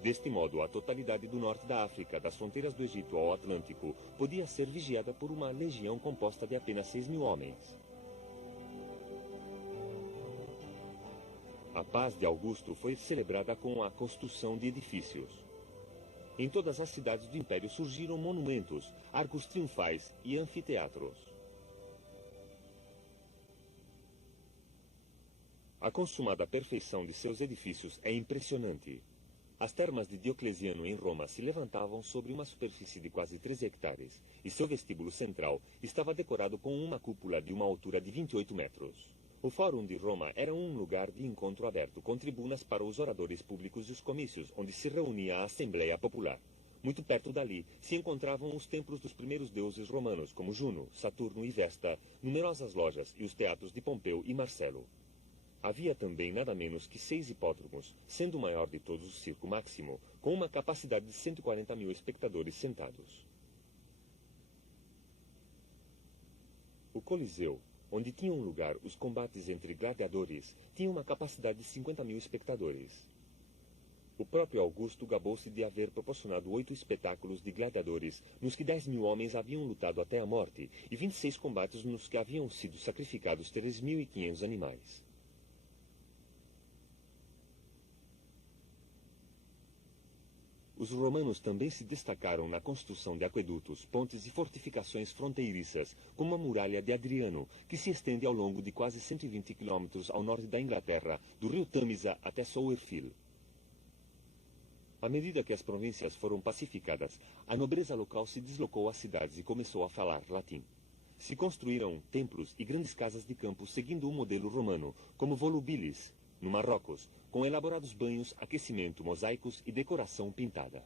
Deste modo, a totalidade do norte da África, das fronteiras do Egito ao Atlântico, podia ser vigiada por uma legião composta de apenas 6.000 homens. A paz de Augusto foi celebrada com a construção de edifícios. Em todas as cidades do Império surgiram monumentos, arcos triunfais e anfiteatros. A consumada perfeição de seus edifícios é impressionante. As termas de Diocleciano em Roma se levantavam sobre uma superfície de quase 13 hectares, e seu vestíbulo central estava decorado com uma cúpula de uma altura de 28 metros. O Fórum de Roma era um lugar de encontro aberto, com tribunas para os oradores públicos e os comícios, onde se reunia a Assembleia Popular. Muito perto dali se encontravam os templos dos primeiros deuses romanos, como Juno, Saturno e Vesta, numerosas lojas e os teatros de Pompeu e Marcelo. Havia também nada menos que 6 hipódromos, sendo o maior de todos o Circo Máximo, com uma capacidade de 140 mil espectadores sentados. O Coliseu, onde tinham lugar os combates entre gladiadores, tinha uma capacidade de 50 mil espectadores. O próprio Augusto gabou-se de haver proporcionado 8 espetáculos de gladiadores, nos que 10 mil homens haviam lutado até a morte, e 26 combates nos que haviam sido sacrificados 3.500 animais. Os romanos também se destacaram na construção de aquedutos, pontes e fortificações fronteiriças, como a muralha de Adriano, que se estende ao longo de quase 120 quilômetros ao norte da Inglaterra, do rio Tâmisa até Sowerfield. À medida que as províncias foram pacificadas, a nobreza local se deslocou às cidades e começou a falar latim. Se construíram templos e grandes casas de campo seguindo o modelo romano, como Volubilis, no Marrocos, com elaborados banhos, aquecimento, mosaicos e decoração pintada.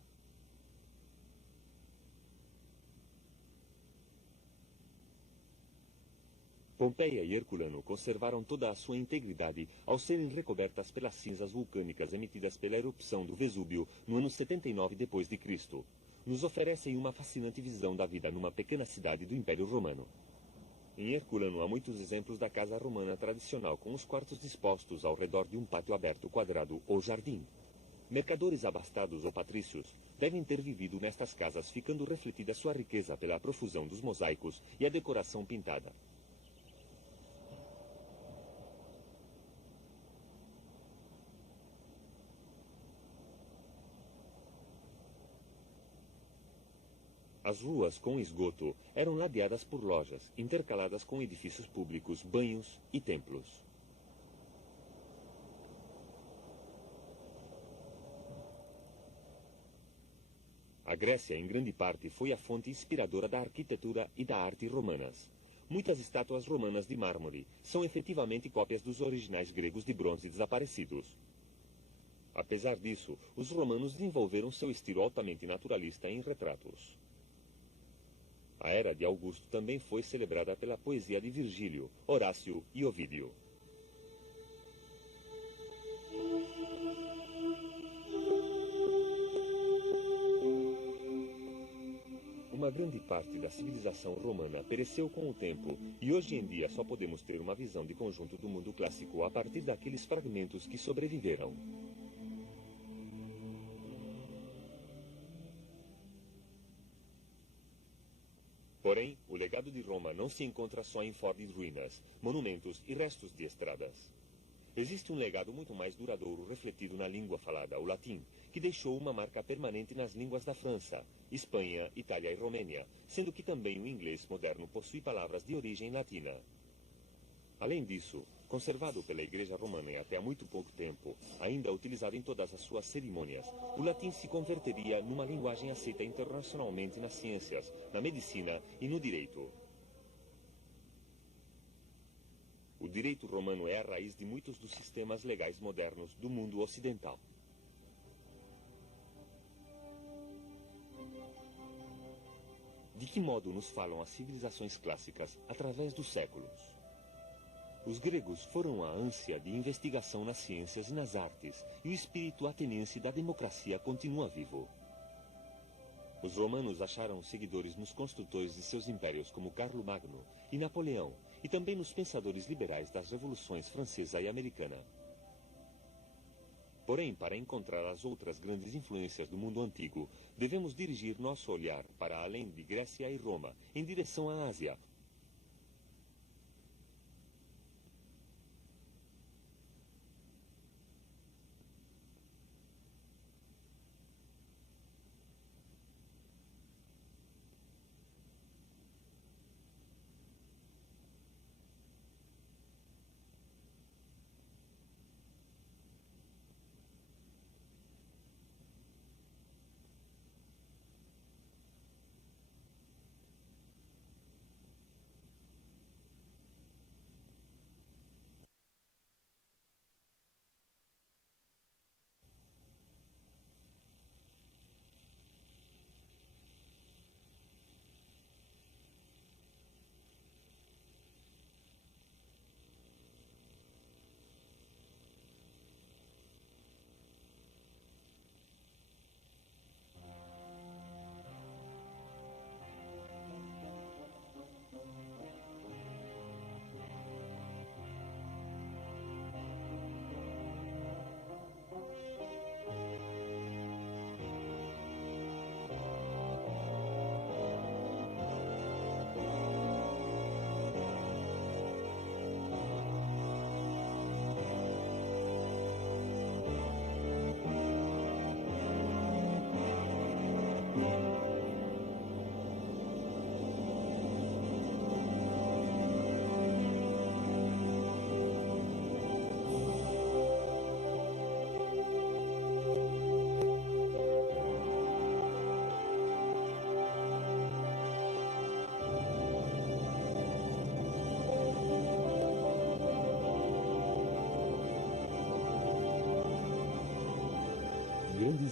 Pompeia e Herculano conservaram toda a sua integridade ao serem recobertas pelas cinzas vulcânicas emitidas pela erupção do Vesúvio no ano 79 d.C. Nos oferecem uma fascinante visão da vida numa pequena cidade do Império Romano. Em Herculano há muitos exemplos da casa romana tradicional, com os quartos dispostos ao redor de um pátio aberto, quadrado ou jardim. Mercadores abastados ou patrícios devem ter vivido nestas casas, ficando refletida sua riqueza pela profusão dos mosaicos e a decoração pintada. As ruas com esgoto eram ladeadas por lojas, intercaladas com edifícios públicos, banhos e templos. A Grécia, em grande parte, foi a fonte inspiradora da arquitetura e da arte romanas. Muitas estátuas romanas de mármore são efetivamente cópias dos originais gregos de bronze desaparecidos. Apesar disso, os romanos desenvolveram seu estilo altamente naturalista em retratos. A era de Augusto também foi celebrada pela poesia de Virgílio, Horácio e Ovídio. Uma grande parte da civilização romana pereceu com o tempo, e hoje em dia só podemos ter uma visão de conjunto do mundo clássico a partir daqueles fragmentos que sobreviveram. Porém, o legado de Roma não se encontra só em fortes ruínas, monumentos e restos de estradas. Existe um legado muito mais duradouro refletido na língua falada, o latim, que deixou uma marca permanente nas línguas da França, Espanha, Itália e Romênia, sendo que também o inglês moderno possui palavras de origem latina. Além disso, conservado pela Igreja Romana e até há muito pouco tempo, ainda utilizado em todas as suas cerimônias, o latim se converteria numa linguagem aceita internacionalmente nas ciências, na medicina e no direito. O direito romano é a raiz de muitos dos sistemas legais modernos do mundo ocidental. De que modo nos falam as civilizações clássicas através dos séculos? Os gregos foram a ânsia de investigação nas ciências e nas artes, e o espírito ateniense da democracia continua vivo. Os romanos acharam seguidores nos construtores de seus impérios como Carlo Magno e Napoleão, e também nos pensadores liberais das revoluções francesa e americana. Porém, para encontrar as outras grandes influências do mundo antigo, devemos dirigir nosso olhar para além de Grécia e Roma, em direção à Ásia.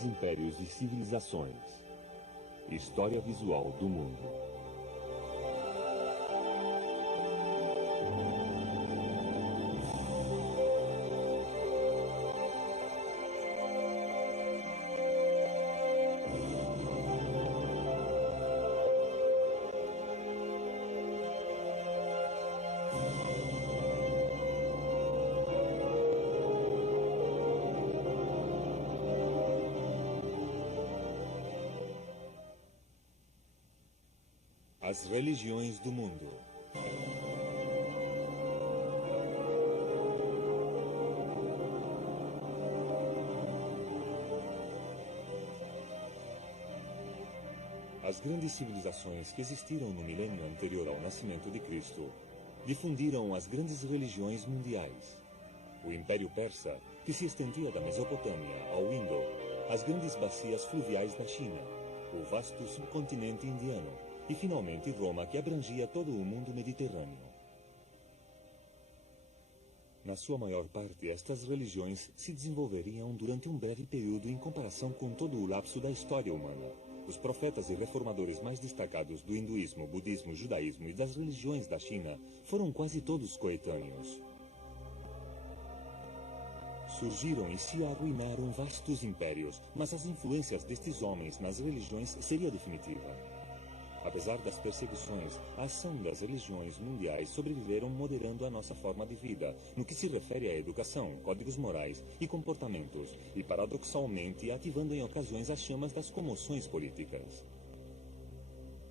impérios e civilizações. História visual do mundo. As religiões do mundo. As grandes civilizações que existiram no milênio anterior ao nascimento de Cristo difundiram as grandes religiões mundiais. O Império Persa, que se estendia da Mesopotâmia ao Indo, as grandes bacias fluviais da China, o vasto subcontinente indiano, e finalmente Roma, que abrangia todo o mundo mediterrâneo. Na sua maior parte, estas religiões se desenvolveriam durante um breve período em comparação com todo o lapso da história humana. Os profetas e reformadores mais destacados do hinduísmo, budismo, judaísmo e das religiões da China foram quase todos coetâneos. Surgiram e se arruinaram vastos impérios, mas as influências destes homens nas religiões seria definitiva. Apesar das perseguições, a ação das religiões mundiais sobreviveram moderando a nossa forma de vida, no que se refere à educação, códigos morais e comportamentos, e paradoxalmente ativando em ocasiões as chamas das comoções políticas.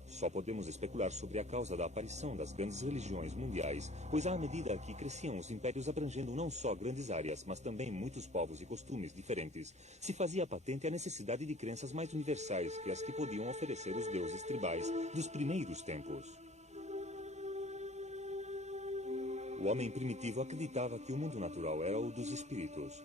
Só podemos especular sobre a causa da aparição das grandes religiões mundiais, pois à medida que cresciam os impérios abrangendo não só grandes áreas, mas também muitos povos e costumes diferentes, se fazia patente a necessidade de crenças mais universais que as que podiam oferecer os deuses tribais dos primeiros tempos. O homem primitivo acreditava que o mundo natural era o dos espíritos.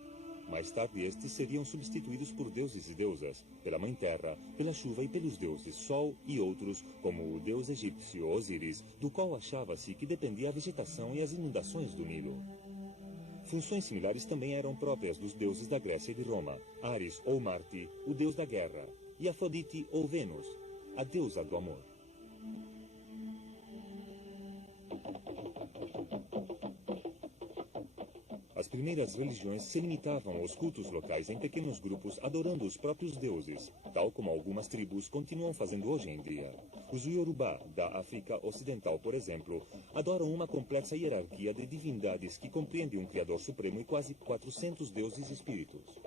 Mais tarde, estes seriam substituídos por deuses e deusas, pela Mãe Terra, pela chuva e pelos deuses Sol e outros, como o deus egípcio Osíris, do qual achava-se que dependia a vegetação e as inundações do Nilo. Funções similares também eram próprias dos deuses da Grécia e de Roma: Ares ou Marte, o deus da guerra, e Afrodite ou Vênus, a deusa do amor. As primeiras religiões se limitavam aos cultos locais em pequenos grupos, adorando os próprios deuses, tal como algumas tribos continuam fazendo hoje em dia. Os Yorubá, da África Ocidental, por exemplo, adoram uma complexa hierarquia de divindades que compreende um Criador Supremo e quase 400 deuses e espíritos.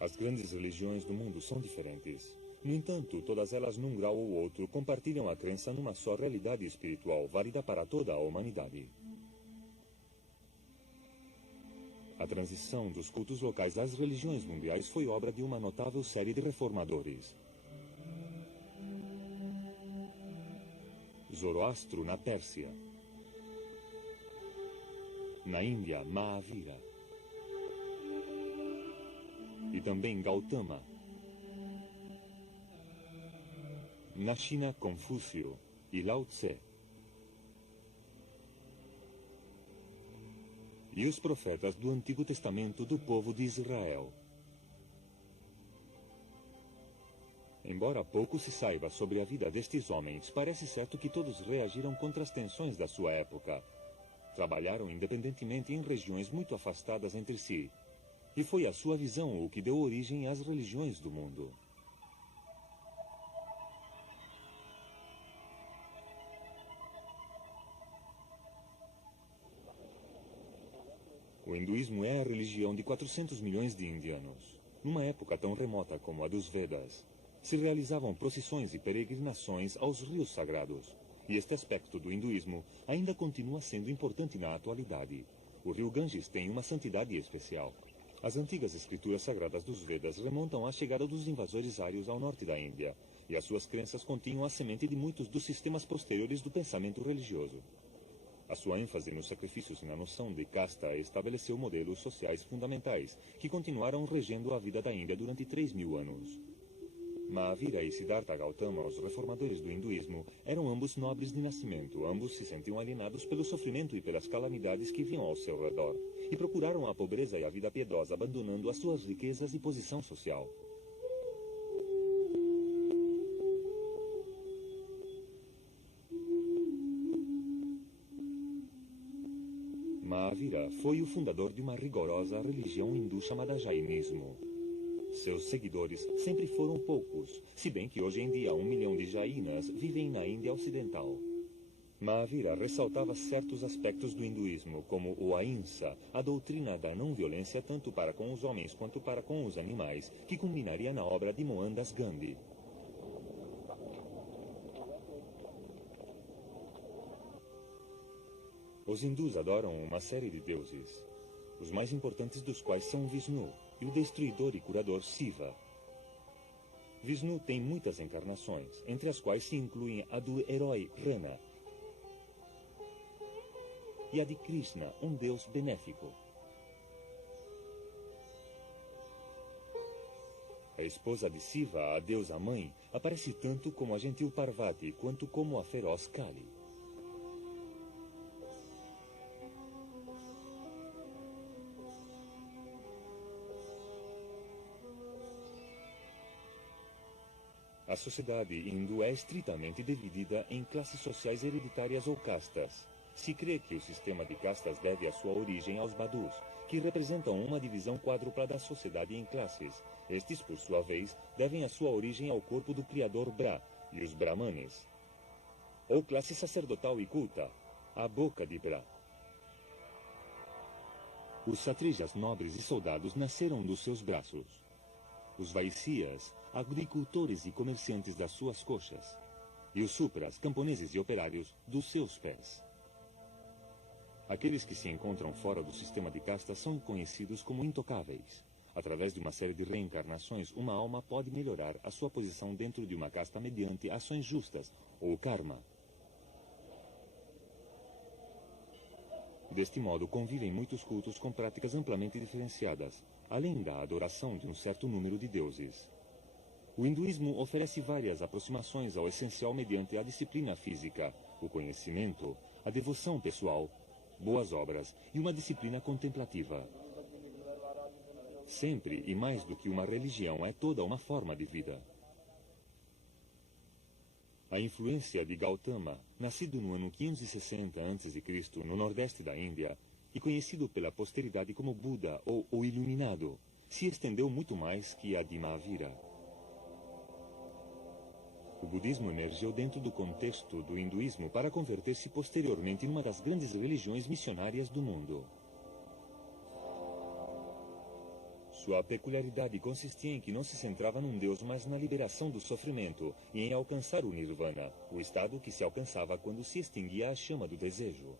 As grandes religiões do mundo são diferentes. No entanto, todas elas, num grau ou outro, compartilham a crença numa só realidade espiritual, válida para toda a humanidade. A transição dos cultos locais às religiões mundiais foi obra de uma notável série de reformadores. Zoroastro, na Pérsia. Na Índia, Mahavira. E também Gautama. Na China, Confúcio e Lao Tse. E os profetas do Antigo Testamento do povo de Israel. Embora pouco se saiba sobre a vida destes homens, parece certo que todos reagiram contra as tensões da sua época. Trabalharam independentemente em regiões muito afastadas entre si. E foi a sua visão o que deu origem às religiões do mundo. O hinduísmo é a religião de 400 milhões de indianos. Numa época tão remota como a dos Vedas, se realizavam procissões e peregrinações aos rios sagrados. E este aspecto do hinduísmo ainda continua sendo importante na atualidade. O rio Ganges tem uma santidade especial. As antigas escrituras sagradas dos Vedas remontam à chegada dos invasores ários ao norte da Índia, e as suas crenças continham a semente de muitos dos sistemas posteriores do pensamento religioso. A sua ênfase nos sacrifícios e na noção de casta estabeleceu modelos sociais fundamentais que continuaram regendo a vida da Índia durante 3.000 anos. Mahavira e Siddhartha Gautama, os reformadores do hinduísmo, eram ambos nobres de nascimento. Ambos se sentiam alienados pelo sofrimento e pelas calamidades que vinham ao seu redor, e procuraram a pobreza e a vida piedosa, abandonando as suas riquezas e posição social. Mahavira foi o fundador de uma rigorosa religião hindu chamada Jainismo. Seus seguidores sempre foram poucos, se bem que hoje em dia 1 milhão de Jainas vivem na Índia Ocidental. Mahavira ressaltava certos aspectos do hinduísmo, como o Ahimsa, a doutrina da não-violência tanto para com os homens quanto para com os animais, que culminaria na obra de Mohandas Gandhi. Os hindus adoram uma série de deuses, os mais importantes dos quais são Vishnu e o destruidor e curador Shiva. Vishnu tem muitas encarnações, entre as quais se incluem a do herói Rana e a de Krishna, um deus benéfico. A esposa de Shiva, a deusa mãe, aparece tanto como a gentil Parvati quanto como a feroz Kali. A sociedade hindu é estritamente dividida em classes sociais hereditárias ou castas. Se crê que o sistema de castas deve a sua origem aos Badus, que representam uma divisão quádrupla da sociedade em classes. Estes, por sua vez, devem a sua origem ao corpo do criador Bra e os Brahmanes. Ou classe sacerdotal e culta, a boca de Bra. Os satrijas nobres e soldados nasceram dos seus braços. Os Vaisyas, agricultores e comerciantes das suas coxas, e os Supras, camponeses e operários, dos seus pés. Aqueles que se encontram fora do sistema de castas são conhecidos como intocáveis. Através de uma série de reencarnações, uma alma pode melhorar a sua posição dentro de uma casta mediante ações justas, ou karma. Deste modo, convivem muitos cultos com práticas amplamente diferenciadas, além da adoração de um certo número de deuses. O hinduísmo oferece várias aproximações ao essencial mediante a disciplina física, o conhecimento, a devoção pessoal, boas obras e uma disciplina contemplativa. Sempre e mais do que uma religião, é toda uma forma de vida. A influência de Gautama, nascido no ano 560 a.C., no nordeste da Índia, e conhecido pela posteridade como Buda ou o Iluminado, se estendeu muito mais que a de Mahavira. O budismo emergiu dentro do contexto do hinduísmo para converter-se posteriormente numa das grandes religiões missionárias do mundo. Sua peculiaridade consistia em que não se centrava num Deus, mas na liberação do sofrimento e em alcançar o Nirvana, o estado que se alcançava quando se extinguia a chama do desejo.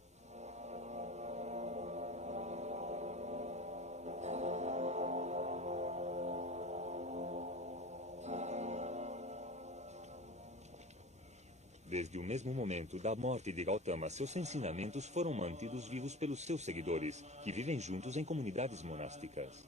Desde o mesmo momento da morte de Gautama, seus ensinamentos foram mantidos vivos pelos seus seguidores, que vivem juntos em comunidades monásticas.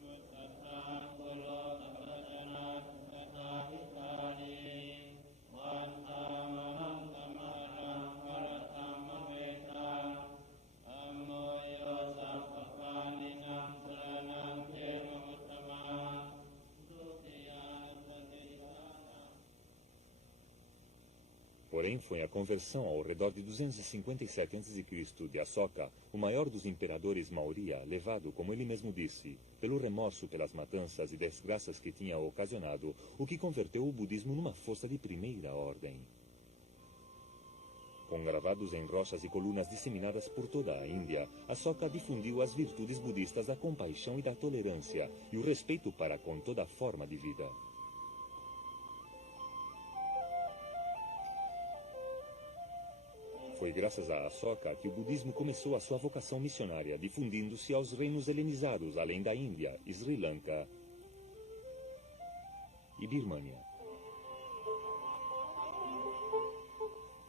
Porém, foi a conversão ao redor de 257 a.C. de Asoka, o maior dos imperadores Maurya, levado, como ele mesmo disse, pelo remorso pelas matanças e desgraças que tinha ocasionado, o que converteu o budismo numa força de primeira ordem. Com gravados em rochas e colunas disseminadas por toda a Índia, Asoka difundiu as virtudes budistas da compaixão e da tolerância, e o respeito para com toda forma de vida. Foi graças a Asoka que o budismo começou a sua vocação missionária, difundindo-se aos reinos helenizados, além da Índia, Sri Lanka e Birmânia.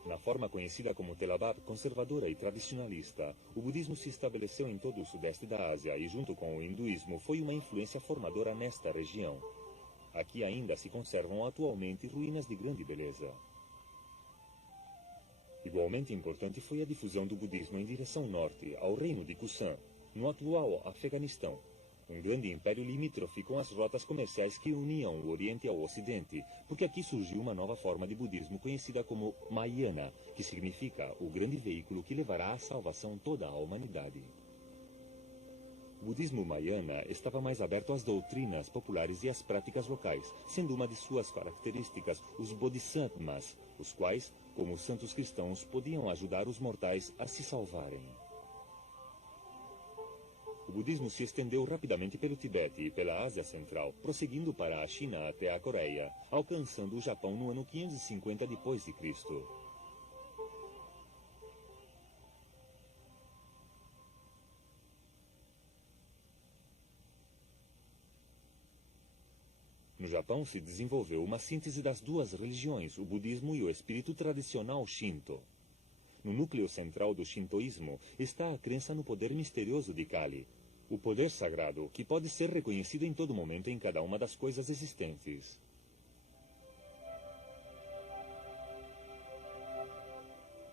Na forma conhecida como Thelabad, conservadora e tradicionalista, o budismo se estabeleceu em todo o sudeste da Ásia e, junto com o hinduísmo, foi uma influência formadora nesta região. Aqui ainda se conservam atualmente ruínas de grande beleza. Igualmente importante foi a difusão do budismo em direção norte, ao reino de Kusan, no atual Afeganistão, um grande império limítrofe com as rotas comerciais que uniam o Oriente ao Ocidente, porque aqui surgiu uma nova forma de budismo conhecida como Mahayana, que significa o grande veículo que levará à salvação toda a humanidade. O budismo Mahayana estava mais aberto às doutrinas populares e às práticas locais, sendo uma de suas características os bodhisattvas, os quais, como santos cristãos, podiam ajudar os mortais a se salvarem. O budismo se estendeu rapidamente pelo Tibete e pela Ásia Central, prosseguindo para a China até a Coreia, alcançando o Japão no ano 550 d.C. No Japão se desenvolveu uma síntese das duas religiões, o budismo e o espírito tradicional Shinto. No núcleo central do shintoísmo está a crença no poder misterioso de Kali, o poder sagrado que pode ser reconhecido em todo momento em cada uma das coisas existentes.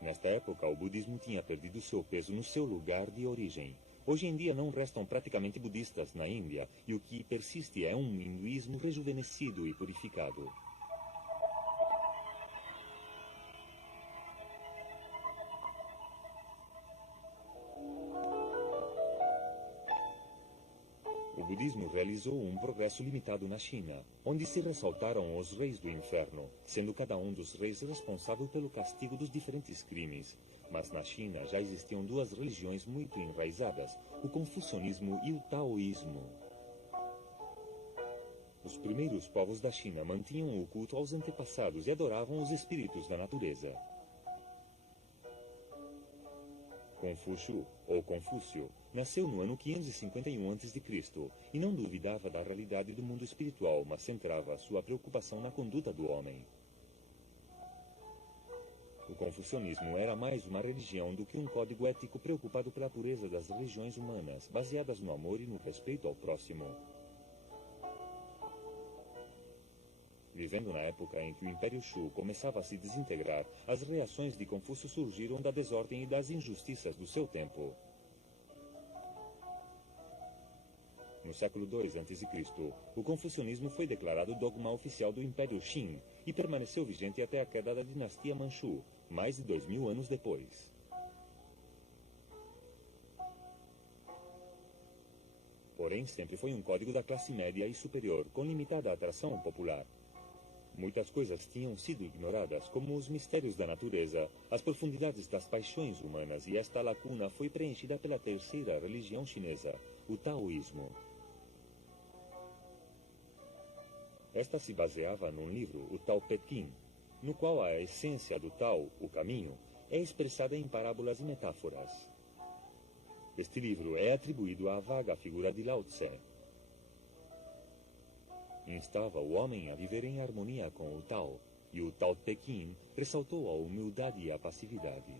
Nesta época, o budismo tinha perdido seu peso no seu lugar de origem. Hoje em dia não restam praticamente budistas na Índia, e o que persiste é um hinduísmo rejuvenescido e purificado. O budismo realizou um progresso limitado na China, onde se ressaltaram os reis do inferno, sendo cada um dos reis responsável pelo castigo dos diferentes crimes. Mas na China já existiam duas religiões muito enraizadas, o confucionismo e o taoísmo. Os primeiros povos da China mantinham o culto aos antepassados e adoravam os espíritos da natureza. Confúcio, ou Confúcio, nasceu no ano 551 a.C. e não duvidava da realidade do mundo espiritual, mas centrava sua preocupação na conduta do homem. O confucionismo era mais uma religião do que um código ético preocupado pela pureza das religiões humanas, baseadas no amor e no respeito ao próximo. Vivendo na época em que o Império Shu começava a se desintegrar, as reações de Confúcio surgiram da desordem e das injustiças do seu tempo. No século II a.C., o confucionismo foi declarado dogma oficial do Império Qin e permaneceu vigente até a queda da dinastia Manchu, mais de 2000 anos depois. Porém, sempre foi um código da classe média e superior, com limitada atração popular. Muitas coisas tinham sido ignoradas, como os mistérios da natureza, as profundidades das paixões humanas, e esta lacuna foi preenchida pela terceira religião chinesa, o taoísmo. Esta se baseava num livro, o Tao Te Ching, no qual a essência do Tao, o caminho, é expressada em parábolas e metáforas. Este livro é atribuído à vaga figura de Lao Tse. Instava o homem a viver em harmonia com o Tao, e o Tao Te Ching ressaltou a humildade e a passividade.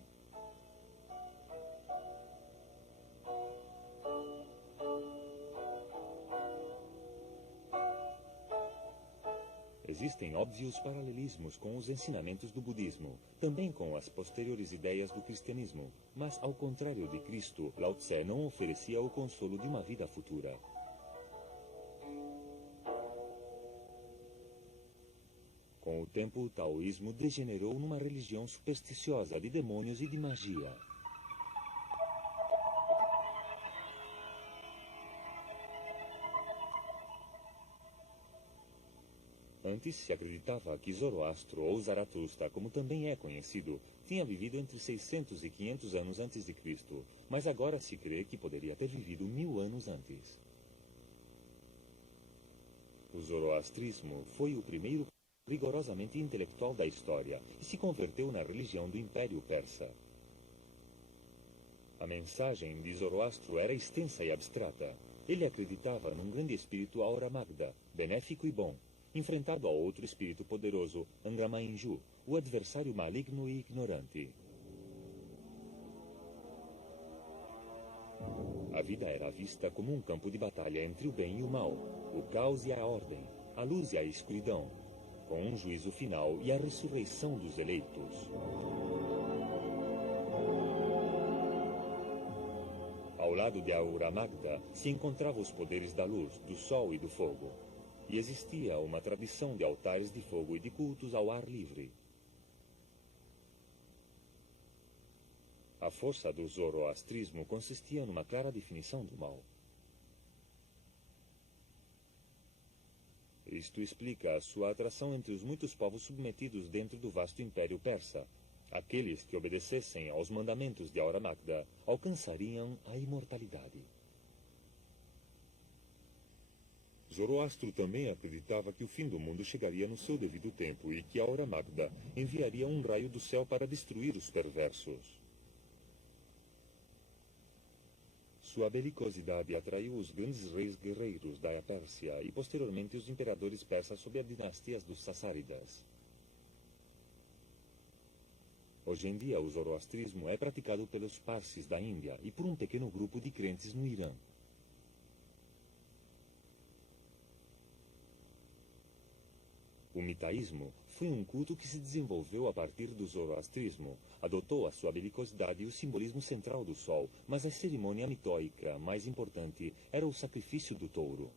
Existem óbvios paralelismos com os ensinamentos do budismo, também com as posteriores ideias do cristianismo, mas, ao contrário de Cristo, Lao Tse não oferecia o consolo de uma vida futura. Com o tempo, o taoísmo degenerou numa religião supersticiosa de demônios e de magia. Antes se acreditava que Zoroastro, ou Zaratustra, como também é conhecido, tinha vivido entre 600 e 500 anos antes de Cristo, mas agora se crê que poderia ter vivido 1000 anos antes. O zoroastrismo foi o primeiro rigorosamente intelectual da história e se converteu na religião do Império Persa. A mensagem de Zoroastro era extensa e abstrata. Ele acreditava num grande espírito Aura Magda, benéfico e bom, enfrentado a outro espírito poderoso, Angra Mainyu, o adversário maligno e ignorante. A vida era vista como um campo de batalha entre o bem e o mal, o caos e a ordem, a luz e a escuridão, com um juízo final e a ressurreição dos eleitos. Ao lado de Ahura Magda se encontravam os poderes da luz, do sol e do fogo, e existia uma tradição de altares de fogo e de cultos ao ar livre. A força do zoroastrismo consistia numa clara definição do mal. Isto explica a sua atração entre os muitos povos submetidos dentro do vasto império persa. Aqueles que obedecessem aos mandamentos de Ahura Magda alcançariam a imortalidade. Zoroastro também acreditava que o fim do mundo chegaria no seu devido tempo e que Ahura Magda enviaria um raio do céu para destruir os perversos. Sua belicosidade atraiu os grandes reis guerreiros da Pérsia e posteriormente os imperadores persas sob as dinastias dos Sassáridas. Hoje em dia, o zoroastrismo é praticado pelos Parsis da Índia e por um pequeno grupo de crentes no Irã. O mitaísmo foi um culto que se desenvolveu a partir do zoroastrismo. Adotou a sua belicosidade e o simbolismo central do sol, mas a cerimônia mitóica mais importante era o sacrifício do touro.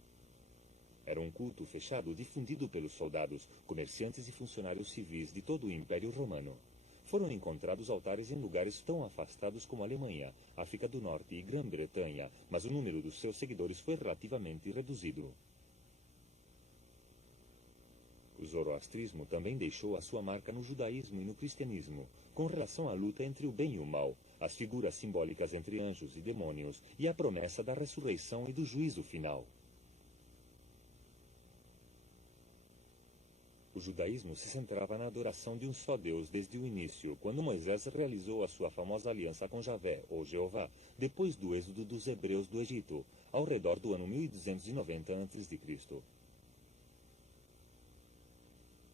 Era um culto fechado difundido pelos soldados, comerciantes e funcionários civis de todo o Império Romano. Foram encontrados altares em lugares tão afastados como a Alemanha, África do Norte e Grã-Bretanha, mas o número dos seus seguidores foi relativamente reduzido. O zoroastrismo também deixou a sua marca no judaísmo e no cristianismo, com relação à luta entre o bem e o mal, as figuras simbólicas entre anjos e demônios e a promessa da ressurreição e do juízo final. O judaísmo se centrava na adoração de um só Deus desde o início, quando Moisés realizou a sua famosa aliança com Javé, ou Jeová, depois do êxodo dos hebreus do Egito, ao redor do ano 1290 a.C.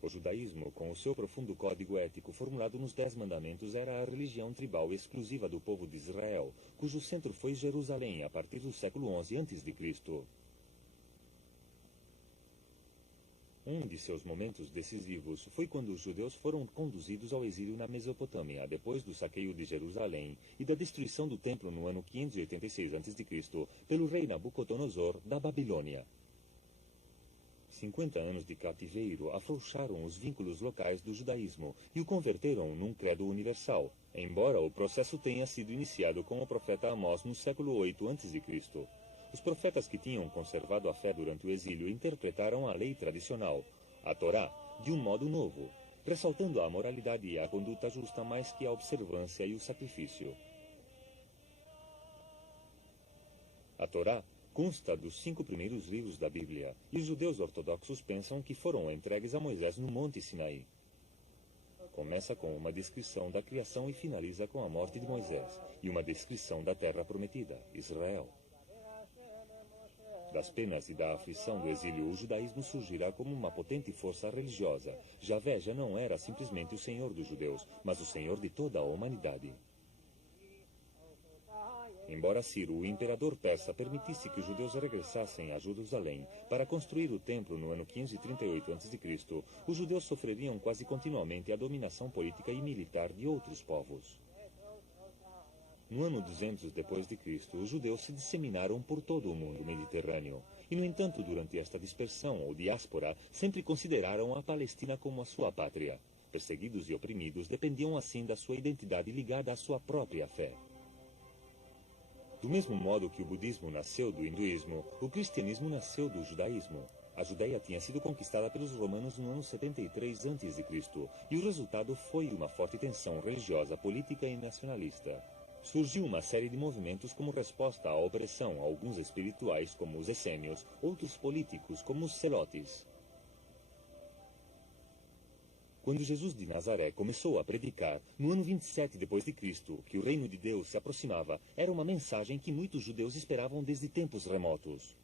O judaísmo, com o seu profundo código ético formulado nos 10 Mandamentos, era a religião tribal exclusiva do povo de Israel, cujo centro foi Jerusalém a partir do século XI a.C. Um de seus momentos decisivos foi quando os judeus foram conduzidos ao exílio na Mesopotâmia, depois do saqueio de Jerusalém e da destruição do templo no ano 586 a.C. pelo rei Nabucodonosor da Babilônia. 50 anos de cativeiro afrouxaram os vínculos locais do judaísmo e o converteram num credo universal, embora o processo tenha sido iniciado com o profeta Amós no século 8 a.C. Os profetas que tinham conservado a fé durante o exílio interpretaram a lei tradicional, a Torá, de um modo novo, ressaltando a moralidade e a conduta justa mais que a observância e o sacrifício. A Torá consta dos 5 primeiros livros da Bíblia, e os judeus ortodoxos pensam que foram entregues a Moisés no Monte Sinaí. Começa com uma descrição da criação e finaliza com a morte de Moisés, e uma descrição da terra prometida, Israel. Das penas e da aflição do exílio, o judaísmo surgirá como uma potente força religiosa. Javé já não era simplesmente o Senhor dos judeus, mas o Senhor de toda a humanidade. Embora Ciro, o imperador persa, permitisse que os judeus regressassem a Jerusalém para construir o templo no ano 538 a.C., os judeus sofreriam quase continuamente a dominação política e militar de outros povos. No ano 200 depois de Cristo, os judeus se disseminaram por todo o mundo mediterrâneo. E, no entanto, durante esta dispersão ou diáspora, sempre consideraram a Palestina como a sua pátria. Perseguidos e oprimidos, dependiam assim da sua identidade ligada à sua própria fé. Do mesmo modo que o budismo nasceu do hinduísmo, o cristianismo nasceu do judaísmo. A Judéia tinha sido conquistada pelos romanos no ano 73 a.C., e o resultado foi uma forte tensão religiosa, política e nacionalista. Surgiu uma série de movimentos como resposta à opressão, alguns espirituais, como os essênios, outros políticos, como os zelotes. Quando Jesus de Nazaré começou a predicar, no ano 27 depois de Cristo, que o reino de Deus se aproximava, era uma mensagem que muitos judeus esperavam desde tempos remotos.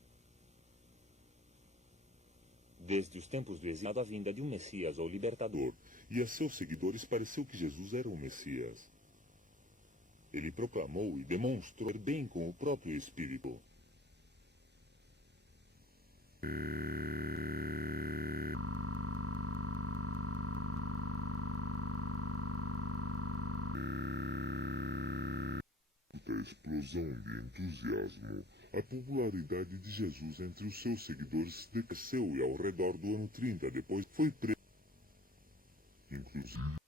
Desde os tempos do exílio, a vinda de um Messias ou libertador, e a seus seguidores pareceu que Jesus era o Messias. Ele proclamou e demonstrou bem com o próprio Espírito. A explosão de entusiasmo, a popularidade de Jesus entre os seus seguidores decresceu e ao redor do ano 30 depois foi preso. Inclusive